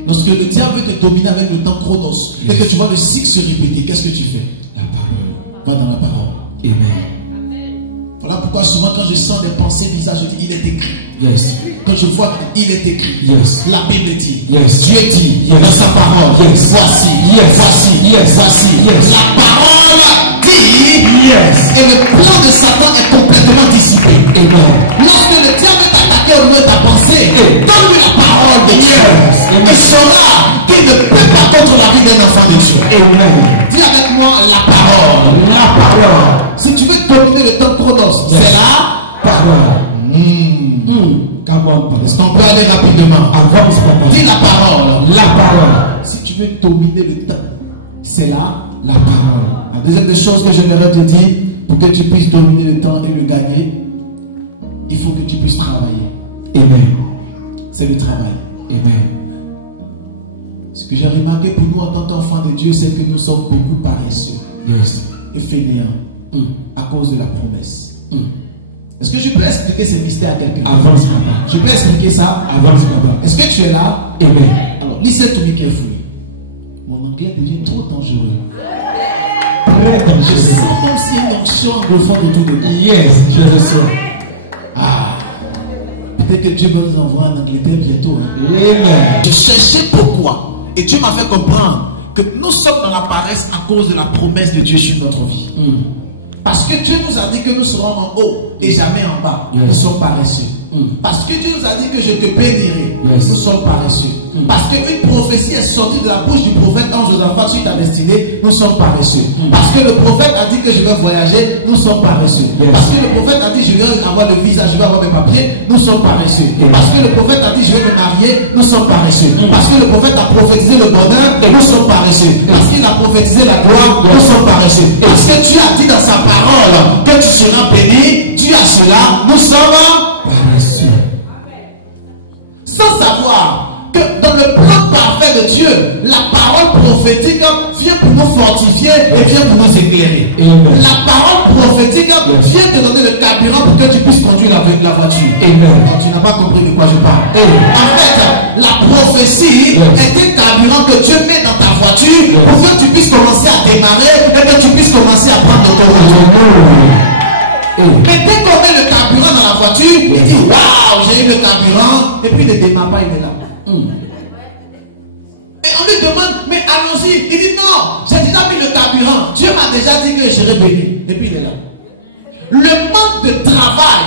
Lorsque le diable veut te dominer avec le temps chronos et que tu vois le cycle se répéter, qu'est-ce que tu fais? La parole. Va dans la parole. Amen. Voilà pourquoi souvent quand je sens des pensées bizarres, je dis il est écrit. Yes. Quand je vois il est écrit, Yes. la Bible dit, Yes. Dieu dit Yes. dans sa parole, Yes. voici, Yes. voici, Yes. voici. Yes. La parole dit, Yes. et le plan de Satan est complètement dissipé. Amen. Lorsque le diable veut t'attaquer au niveau de ta pensée, donne-lui la parole de Dieu. Yes. Et saura qu'il ne peut pas contre la vie d'un enfant de Dieu. Amen. Dis avec moi la parole. La parole. Si tu veux dominer le temps chronos, Yes. c'est là. Parole. Come on, Est-ce papa. qu'on peut aller rapidement? Avance, papa. Dis la parole. La parole. Si tu tu veux dominer le temps, c'est là la parole. La deuxième des choses que j'aimerais te dire, pour que tu puisses dominer le temps et le gagner, il faut que tu puisses travailler. Amen. C'est le travail. Amen. Ce que j'ai remarqué pour nous en tant qu'enfants de Dieu, c'est que nous sommes beaucoup paresseux Yes. et fainéants à cause de la promesse. Est-ce que je peux expliquer ce mystère à quelqu'un? Avance, papa. Je peux expliquer ça? Avance, papa. Est-ce que tu es là? Amen. Alors, listen to me carefully. Mon anglais devient trop dangereux. Très Je dangereux. sens comme s'il y a une onction anglophone autour de nous. Yes, je le sens. Ah, peut-être que Dieu va nous envoyer en Angleterre bientôt. Hein. Amen. Je cherchais pourquoi. Et Dieu m'a fait comprendre que nous sommes dans la paresse à cause de la promesse de Dieu sur notre vie. Parce que Dieu nous a dit que nous serons en haut et jamais en bas. Yes. Nous sommes paresseux. Parce que Dieu nous a dit que je te bénirai. Yes. Nous sommes paresseux. Parce qu'une prophétie est sortie de la bouche du prophète dans Josaphat sur ta destinée. Nous sommes paresseux. Parce que le prophète a dit que je vais voyager. Nous sommes paresseux. Yes. Parce que le prophète a dit je vais avoir le visa, je vais avoir mes papiers. Nous sommes paresseux. Parce que le prophète a dit je vais me marier. Nous sommes paresseux. Parce que le prophète a prophétisé le bonheur. Nous sommes paresseux. Parce qu'il a prophétisé la gloire. Nous sommes paresseux. Parce que tu as dit dans sa parole que tu seras béni. Tu as cela. Nous sommes Paresseux. sans savoir que dans le plan parfait de Dieu, la parole prophétique vient pour nous fortifier et vient pour nous éclairer. Amen. La parole prophétique vient te donner le carburant pour que tu puisses conduire la voiture. Amen. Donc, tu n'as pas compris de quoi je parle. Amen. En fait, la prophétie est un carburant que Dieu met dans ta voiture pour que tu puisses commencer à démarrer et que tu puisses commencer à prendre ton route. Mais dès qu'on met le carburant dans la voiture, il dit waouh, j'ai eu le carburant, et puis il ne démarre pas, il est là. Et on lui demande, mais allons-y. Il dit non, j'ai déjà mis le carburant. Dieu m'a déjà dit que je serai béni. Et puis il est là. Le manque de travail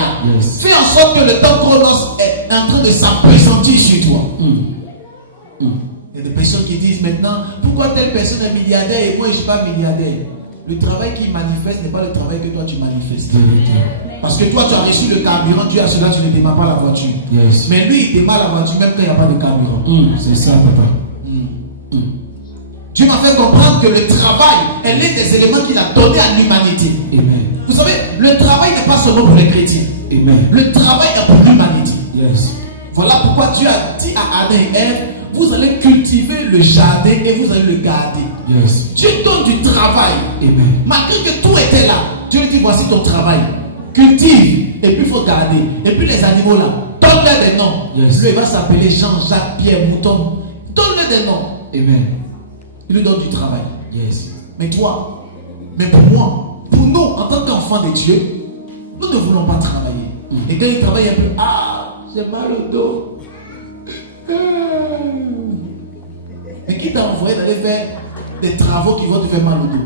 fait en sorte que le temps chronos est en train de s'appesantir sur toi. Il y a des personnes qui disent maintenant, pourquoi telle personne est milliardaire et moi je ne suis pas milliardaire? Le travail qui manifeste n'est pas le travail que toi tu manifestes. Parce que toi tu as reçu le carburant, tu as cela, tu ne démarres pas la voiture. Yes. Mais lui il démarre la voiture même quand il n'y a pas de carburant. C'est ça, papa. Dieu m'a fait comprendre que le travail est l'un des éléments qu'il a donné à l'humanité. Amen. Vous savez, le travail n'est pas seulement pour les chrétiens. Amen. Le travail est pour l'humanité. Yes. Voilà pourquoi Dieu a dit à Adam et Ève, vous allez cultiver le jardin et vous allez le garder. Yes. Dieu donne du travail. Amen. Malgré que tout était là, Dieu lui dit, voici ton travail. Cultive, et puis il faut garder. Et puis les animaux là, donne-leur des noms. Yes. Lui il va s'appeler Jean, Jacques, Pierre, Mouton. Donne-leur des noms. Amen. Il lui donne du travail. Yes. Mais toi, mais pour moi, pour nous, en tant qu'enfants de Dieu, nous ne voulons pas travailler. Et quand il travaille un peu, ah, j'ai mal au dos. Et qui t'a envoyé d'aller faire des travaux qui vont te faire mal au dos?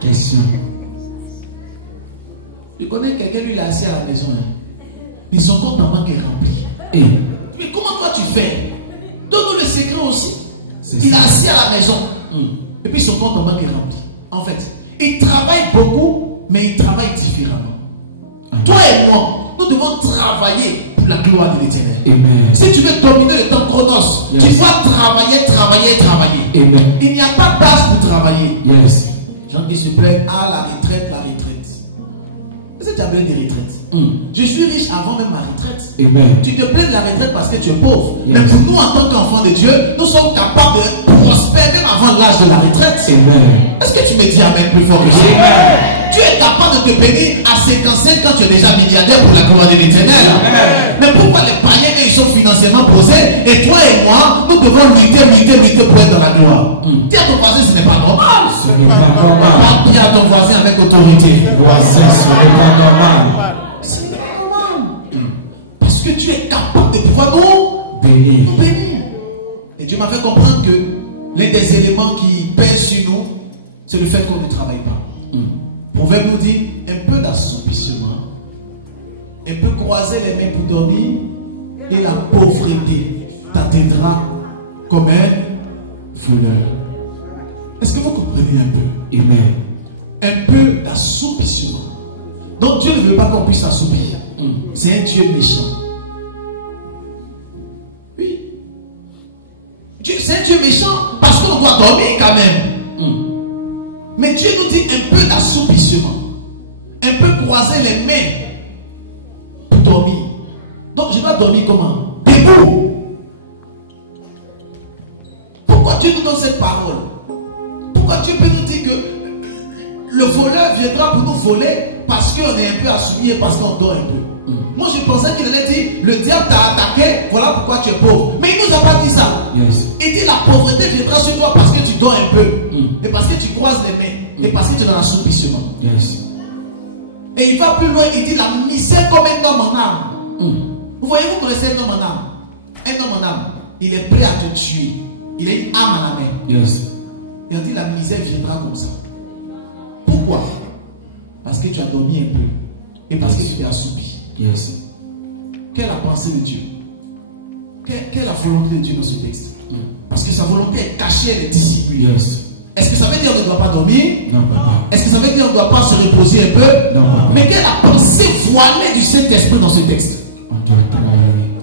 Question. Je connais quelqu'un, lui, il est assis à la maison. Mais son compte en banque est rempli. Et Mais comment toi tu fais? Donne-nous le secret aussi. C'est Il est ça. assis à la maison. Et puis son compte en banque est rempli. En fait, il travaille beaucoup, mais il travaille différemment. Toi et moi, nous devons travailler pour la gloire de l'Éternel. Amen. Si tu veux dominer le temps chronos, tu dois travailler, travailler, travailler. Amen. Il n'y a pas d'âge pour travailler. Yes. Gens qui se plaignent à la retraite, la retraite. Est-ce que tu as besoin de retraite? Je suis riche avant même ma retraite. Amen. Tu te plains de la retraite parce que tu es pauvre. Yes. Mais pour nous, en tant qu'enfants de Dieu, nous sommes capables de prospérer même avant l'âge de la retraite. Amen. Est-ce que tu me dis Amen plus fort que ça? Tu es capable de te bénir à 55 quand tu es déjà milliardaire pour la gloire de l'Éternel. Mais pourquoi les païens, ils sont financièrement posés et toi et moi, nous devons lutter pour être dans la gloire? Dis à ton voisin, ce n'est pas normal. Ce n'est pas normal. Parle bien à ton voisin avec autorité. Voisin, ce n'est pas normal. Ce n'est pas normal. Parce que tu es capable de pouvoir nous Béni. bénir. Et Dieu m'a fait comprendre que l'un des éléments qui pèsent sur nous, c'est le fait qu'on ne travaille pas. Proverbe nous dit un peu d'assoupissement, un peu croiser les mains pour dormir, et la pauvreté t'atteindra comme un voleur. Est-ce que vous comprenez un peu? Amen. Un peu d'assoupissement. Donc Dieu ne veut pas qu'on puisse assoupir. C'est un Dieu méchant. Oui. C'est un Dieu méchant parce qu'on doit dormir quand même. Mais Dieu nous dit un peu d'assoupissement. Un peu croiser les mains pour dormir. Donc je dois dormir comment? Debout. Pourquoi Dieu nous donne cette parole? Pourquoi Dieu peut nous dire que le voleur viendra pour nous voler parce qu'on est un peu assoupi et parce qu'on dort un peu? Moi je pensais qu'il allait dire le diable t'a attaqué, voilà pourquoi tu es pauvre. Mais il nous a pas dit ça. Il dit la pauvreté viendra sur toi parce que tu dors un peu. Et parce que tu croises les mains. Et parce que tu es dans l'assoupissement. Et il va plus loin, il dit la misère comme un homme en âme. Vous voyez, vous connaissez un homme en âme. Un homme en âme, il est prêt à te tuer. Il a une âme à la main. Et on dit la misère viendra comme ça. Pourquoi? Parce que tu as dormi un peu. Et parce que tu t'es assoupi. Quelle est la pensée de Dieu? Quelle est la volonté de Dieu dans ce texte? Parce que sa volonté est cachée, elle est dissimulée. Est-ce que ça veut dire qu'on ne doit pas dormir? Non, papa. Est-ce que ça veut dire qu'on ne doit pas se reposer un peu? Non, papa. Mais quelle est la pensée voilée du Saint-Esprit dans ce texte?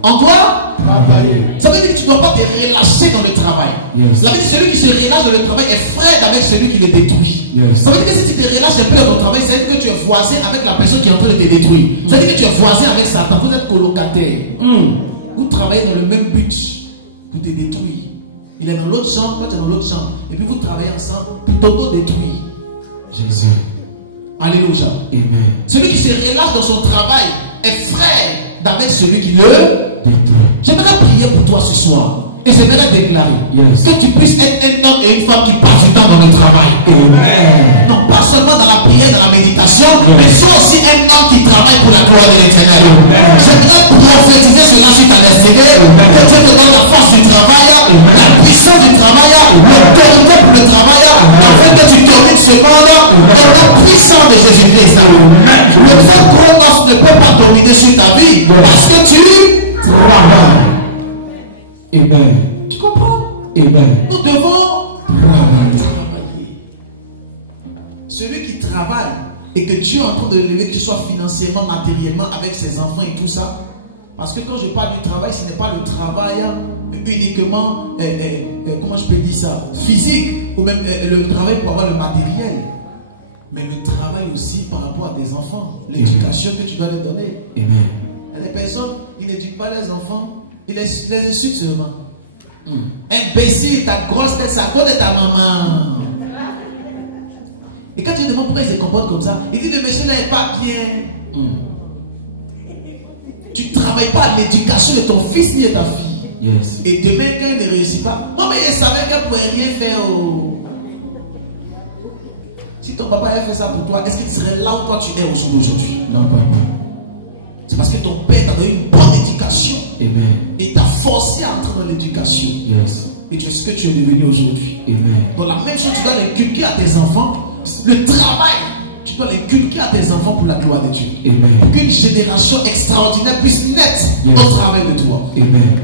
On doit travailler. Ça veut dire que tu ne dois pas te relâcher dans le travail. Ça veut dire que celui qui se relâche dans le travail est frère avec celui qui le détruit. Ça veut dire que si tu te relâches un peu dans ton travail, ça veut dire que tu es voisin avec la personne qui est en train de te détruire. Ça veut dire que tu es voisin avec Satan. Vous êtes colocataire. Vous travaillez dans le même but pour te détruire. Il est dans l'autre chambre, toi tu es dans l'autre chambre. Et puis vous travaillez ensemble pour t'auto-détruire. Jésus. Alléluia. Amen. Celui qui se relâche dans son travail est frère d'avec celui qui le détruit. J'aimerais prier pour toi ce soir. Et j'aimerais déclarer que tu puisses être un homme et une femme qui passe du temps dans le travail. Amen. Non, pas seulement dans la prière, dans la méditation, mais sois aussi un homme qui travaille pour la gloire de l'Éternel. J'aimerais prophétiser cela sur ta destinée. Que Dieu te donne la force du travail, la puissance du travail, l'autorité pour le travail, afin que tu termines ce monde dans la puissance de Jésus-Christ. Le fait chronos ne peut pas dominer sur ta vie parce que tu travailles. Amen. Tu comprends? Amen. Nous devons travailler. Celui qui travaille et que Dieu est en train de l'élever, qu'il soit financièrement, matériellement, avec ses enfants et tout ça. Parce que quand je parle du travail, ce n'est pas le travail uniquement, comment je peux dire ça, physique, ou même le travail pour avoir le matériel. Mais le travail aussi par rapport à des enfants, l'éducation que tu dois leur donner. Amen. Il y a des personnes qui n'éduquent pas les enfants. Il les insulte seulement. Imbécile, ta grosse tête, ça cause de ta maman. Et quand tu demandes pourquoi il se comporte comme ça, il dit le monsieur n'est pas bien. Tu ne travailles pas à l'éducation de ton fils ni de ta fille. Et demain, quand il ne réussit pas, non mais il savait qu'elle ne pouvait rien faire. Si ton papa avait fait ça pour toi, est-ce qu'il serait là où toi tu es aujourd'hui? Non, papa. C'est parce que ton père t'a donné une bonne éducation. Amen. Et t'a forcé à entrer dans l'éducation. Et tu es ce que tu es devenu aujourd'hui. Amen. Donc la même chose, tu dois l'inculquer à tes enfants. Le travail, tu dois l'inculquer à tes enfants pour la gloire de Dieu. Amen. Pour qu'une génération extraordinaire puisse naître au travail de toi. Amen.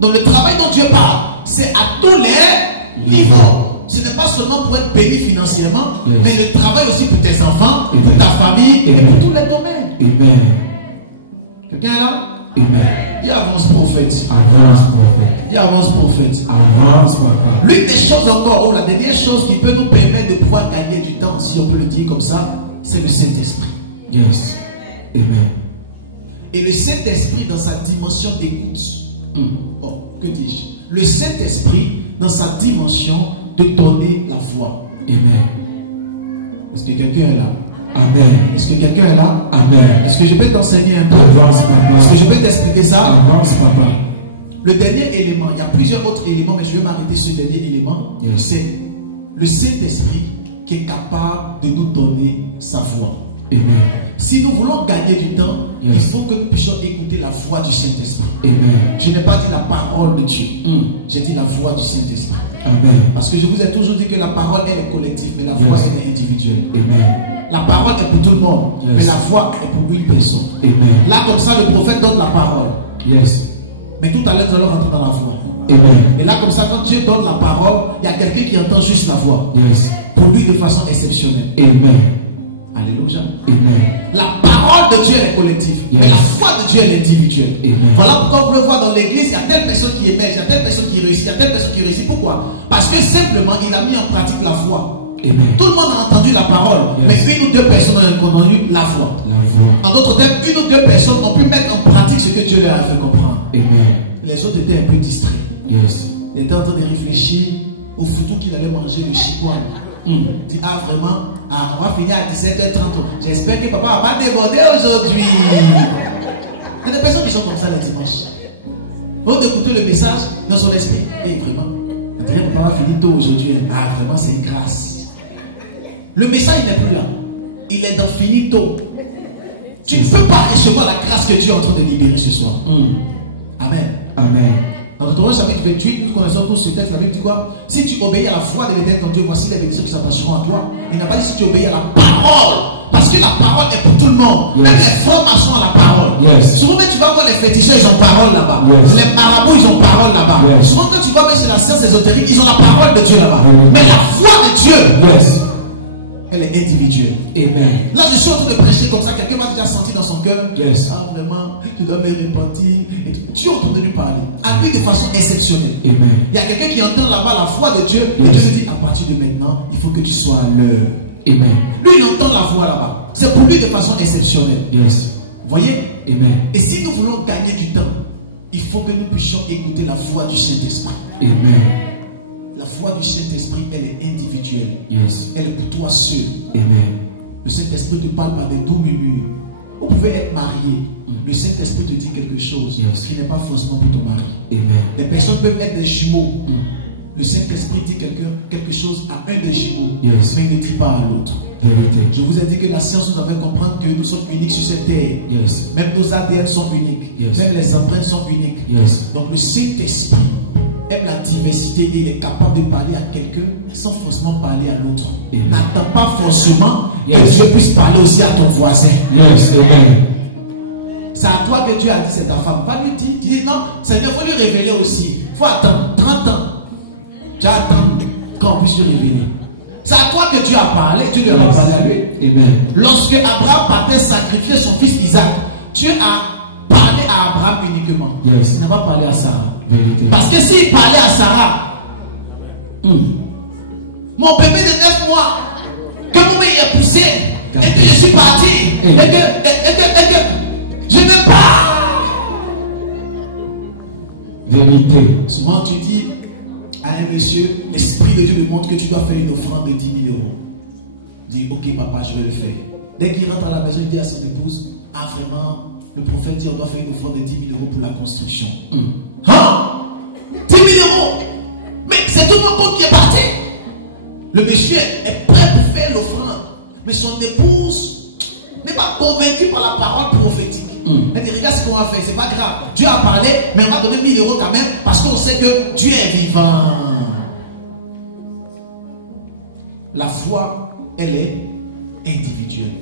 Donc le travail dont Dieu parle, c'est à tous les niveaux. Ce n'est pas seulement pour être béni financièrement, mais le travail aussi pour tes enfants, pour ta famille et pour tous les domaines. Amen. Quelqu'un est là? Amen. Il avance prophète. Avance prophète. Il avance prophète. Avance papa. L'une des choses encore, la dernière chose qui peut nous permettre de pouvoir gagner du temps, si on peut le dire comme ça, c'est le Saint-Esprit. Yes. Amen. Et le Saint-Esprit dans sa dimension d'écoute. Oh, que dis-je? Le Saint-Esprit dans sa dimension de donner la voix. Amen. Est-ce que quelqu'un est là? Amen. Est-ce que quelqu'un est là? Amen. Est-ce que je peux t'enseigner un peu? Avance papa. Est-ce que je peux t'expliquer ça? Avance papa. Le dernier élément, il y a plusieurs autres éléments, mais je vais m'arrêter sur le dernier élément. C'est le Saint-Esprit qui est capable de nous donner sa voix. Amen. Si nous voulons gagner du temps, il faut que nous puissions écouter la voix du Saint-Esprit. Amen. Je n'ai pas dit la parole de Dieu. J'ai dit la voix du Saint-Esprit. Amen. Parce que je vous ai toujours dit que la parole elle est collective, mais la voix elle est individuelle. Amen. La parole est pour tout le monde, mais la voix est pour une personne. Amen. Là comme ça le prophète donne la parole. Yes. Mais tout à l'heure nous allons rentrer dans la voix. Amen. Et là comme ça quand Dieu donne la parole, il y a quelqu'un qui entend juste la voix. Yes. Pour lui de façon exceptionnelle. Amen. Alléluia. Amen. La parole de Dieu elle est collective, Yes. mais la foi de Dieu elle est individuelle. Amen. Voilà pourquoi vous pouvez voir dans l'église, il y a telle personne qui émerge, il y a telle personne qui réussit, il y a telle personne qui réussit. Pourquoi? Parce que simplement il a mis en pratique la foi. Amen. Tout le monde a entendu la parole, Yes. mais une ou deux personnes ont entendu la foi. La voix. En d'autres termes, une ou deux personnes ont pu mettre en pratique ce que Dieu leur a fait comprendre. Amen. Les autres étaient un peu distraits. Yes. Ils étaient en train de réfléchir au foutu qu'il allait manger, le chicoine. Il dit, ah vraiment, on va finir à 17h30. J'espère que papa va pas déborder aujourd'hui. Il y a des personnes qui sont comme ça le dimanche. Vous écoutez le message dans son esprit. Et vraiment, papa va finir tôt aujourd'hui. Ah vraiment, c'est une grâce. Le message n'est plus là. Il est dans finito. Tu ne peux pas recevoir la grâce que Dieu est en train de libérer ce soir. Amen. Amen. Dans Deutéronome chapitre 28, nous connaissons tous ce texte. La Bible dit quoi? Si tu obéis à la foi de l'Éternel ton Dieu, voici les bénédictions qui s'attacheront à toi. Il n'a pas dit si tu obéis à la parole. Parce que la parole est pour tout le monde. Yes. Même les formations à la parole. Yes. Souvent, même tu vas voir les féticheurs, ils ont parole là-bas. Yes. Les marabouts, ils ont parole là-bas. Yes. Souvent, quand tu vas même chez la science ésotérique, ils ont la parole de Dieu là-bas. Yes. Mais la foi de Dieu, Yes. elle est individuelle. Amen. Là, je suis en train de prêcher comme ça. Quelqu'un m'a déjà senti dans son cœur. Yes. Ah, vraiment, je dois me repentir. Et tout. Dieu est en train de lui parler. À lui de façon exceptionnelle. Amen. Il y a quelqu'un qui entend là-bas la foi de Dieu. Et Yes. Dieu lui dit, à partir de maintenant, il faut que tu sois à l'heure. Amen. Lui, il entend la voix là-bas. C'est pour lui de façon exceptionnelle. Yes. Voyez? Amen. Et si nous voulons gagner du temps, il faut que nous puissions écouter la voix du Saint-Esprit. Amen. La voix du Saint-Esprit, elle est individuelle. Yes. Elle est pour toi seul. Amen. Le Saint-Esprit te parle par des doux murmures. Vous pouvez être marié. Le Saint-Esprit te dit quelque chose Yes. qui n'est pas forcément pour ton mari. Amen. Des personnes peuvent être des jumeaux. Le Saint-Esprit dit quelque chose à un des jumeaux, Yes. mais il ne dit pas à l'autre. Vérité. Je vous ai dit que la science nous avait comprendre que nous sommes uniques sur cette terre. Yes. Même nos ADN sont uniques. Yes. Même les empreintes sont uniques. Yes. Donc le Saint-Esprit aime la diversité et il est capable de parler à quelqu'un sans forcément parler à l'autre. Amen. N'attends pas forcément Yes. que Dieu puisse parler aussi à ton voisin. Yes. Amen. C'est à toi que Dieu a dit, c'est ta femme. Pas lui dire, tu dis non, Seigneur, il faut lui révéler aussi. Il faut attendre 30 ans. Tu attends qu'on puisse lui révéler. C'est à toi que Dieu a parlé, Dieu lui a parlé à lui. Amen. Lorsque Abraham partait sacrifier son fils Isaac, Dieu a parlé à Abraham uniquement. Yes. Il n'a pas parlé à Sarah. Vérité. Parce que s'il parlait à Sarah, mon bébé de 9 mois, que vous m'ayez poussé, et que je suis parti, et que je ne pas. Vérité. Souvent tu dis à un monsieur, l'Esprit de Dieu me montre que tu dois faire une offrande de 10 000 euros. Dis, ok papa, je vais le faire. Dès qu'il rentre à la maison, il dit à son épouse, ah vraiment, le prophète dit on doit faire une offrande de 10 000 euros pour la construction. Hein? 10 000 euros? Mais c'est tout mon compte qui est parti. Le monsieur est prêt pour faire l'offrande. Mais son épouse n'est pas convaincue par la parole prophétique. Elle dit, regarde ce qu'on va faire, c'est pas grave. Dieu a parlé, mais on va donner 1 000 euros quand même, parce qu'on sait que Dieu est vivant. La foi, elle est individuelle.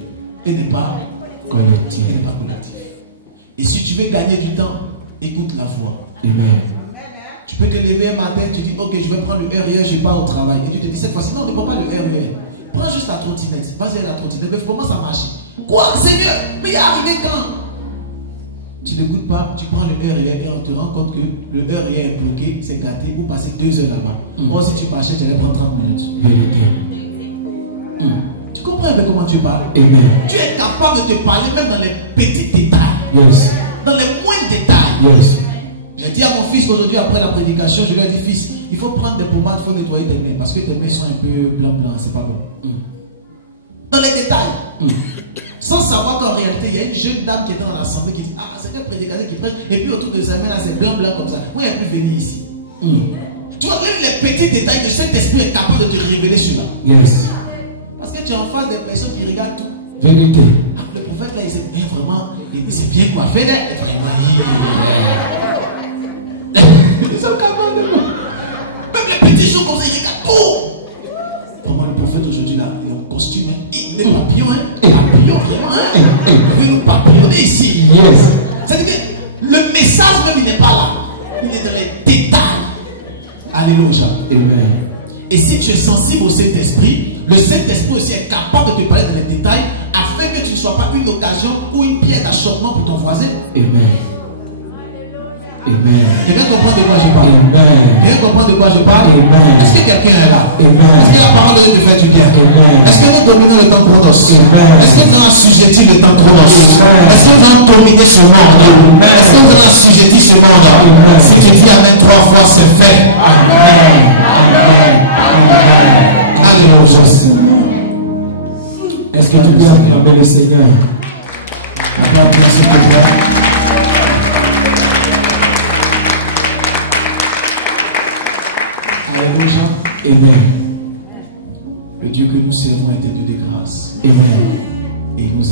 Elle n'est pas Collectif. elle n'est pas collective. Et si tu veux gagner du temps, écoute la voix. Amen. Tu peux te lever un matin, tu dis, ok, je vais prendre le RER, je pars au travail. Et tu te dis, cette fois-ci, non, ne prends pas le RER. Prends juste la trottinette. Vas-y à la trottinette. Mais comment ça marche? Quoi, Seigneur? Mais il est arrivé quand? Tu n'écoutes pas, tu prends le RER et on te rend compte que le RER est bloqué, c'est gâté, vous passez 2 heures là-bas. Moi, si tu marchais, tu allais prendre 30 minutes. Vérité. Tu comprends un peu comment Dieu parle? Amen. Tu es capable de te parler même dans les petits détails, Yes. dans les moindres détails. Yes. J'ai dit à mon fils aujourd'hui, après la prédication, je lui ai dit, fils, il faut prendre des pommades, il faut nettoyer tes mains, parce que tes mains sont un peu blanc, c'est pas bon. Dans les détails. Sans savoir qu'en réalité, il y a une jeune dame qui était dans l'assemblée qui dit, ah, c'est un prédicateur qui prêche, et puis autour de sa main, là, c'est blanc, comme ça. Moi, il a pu venir ici. Tu vois, même les petits détails de cet esprit est capable de te révéler celui-là. Yes. Parce que tu es en face des personnes qui regardent tout. Vérité. Ah, le prophète, là, il s'est bien vraiment, il s'est bien coiffé, là. Ils sont capables de voir. Même les petits choses comme ça, ils regardent tout. Comment le prophète aujourd'hui, là, il est en costume, hein. Il est papillon, hein. Papillon, vraiment, hein. Il veut nous papillonner ici. Yes. C'est-à-dire que le message même, il n'est pas là. Il est dans les détails. Alléluia. Amen. Et si tu es sensible au Saint-Esprit, le Saint-Esprit aussi est capable de te parler dans les détails afin que tu ne sois pas une une occasion ou une pierre d'achoppement pour ton voisin. Amen. Amen. Quelqu'un comprend de quoi je parle? Amen. Quelqu'un comprend de quoi je parle? Amen. Est-ce que quelqu'un est là? Amen. Est-ce que la parole de Dieu te fait du bien? Amen. Est-ce que nous dominons le temps chronos? Amen. Est-ce que nous avons assujetti le temps chronos? Amen. Est-ce que nous avons dominé ce monde? Amen. Est-ce que nous avons assujetti ce monde? Amen. Si tu dis Amen 3 fois, c'est fait. Amen. Amen. Amen. Alléluia. Est-ce que tu peux acclamer le Seigneur? Applaudis s'il te plaît. Alléluia. Amen. Le Dieu que nous servons est Dieu de grâce. Amen. Et il nous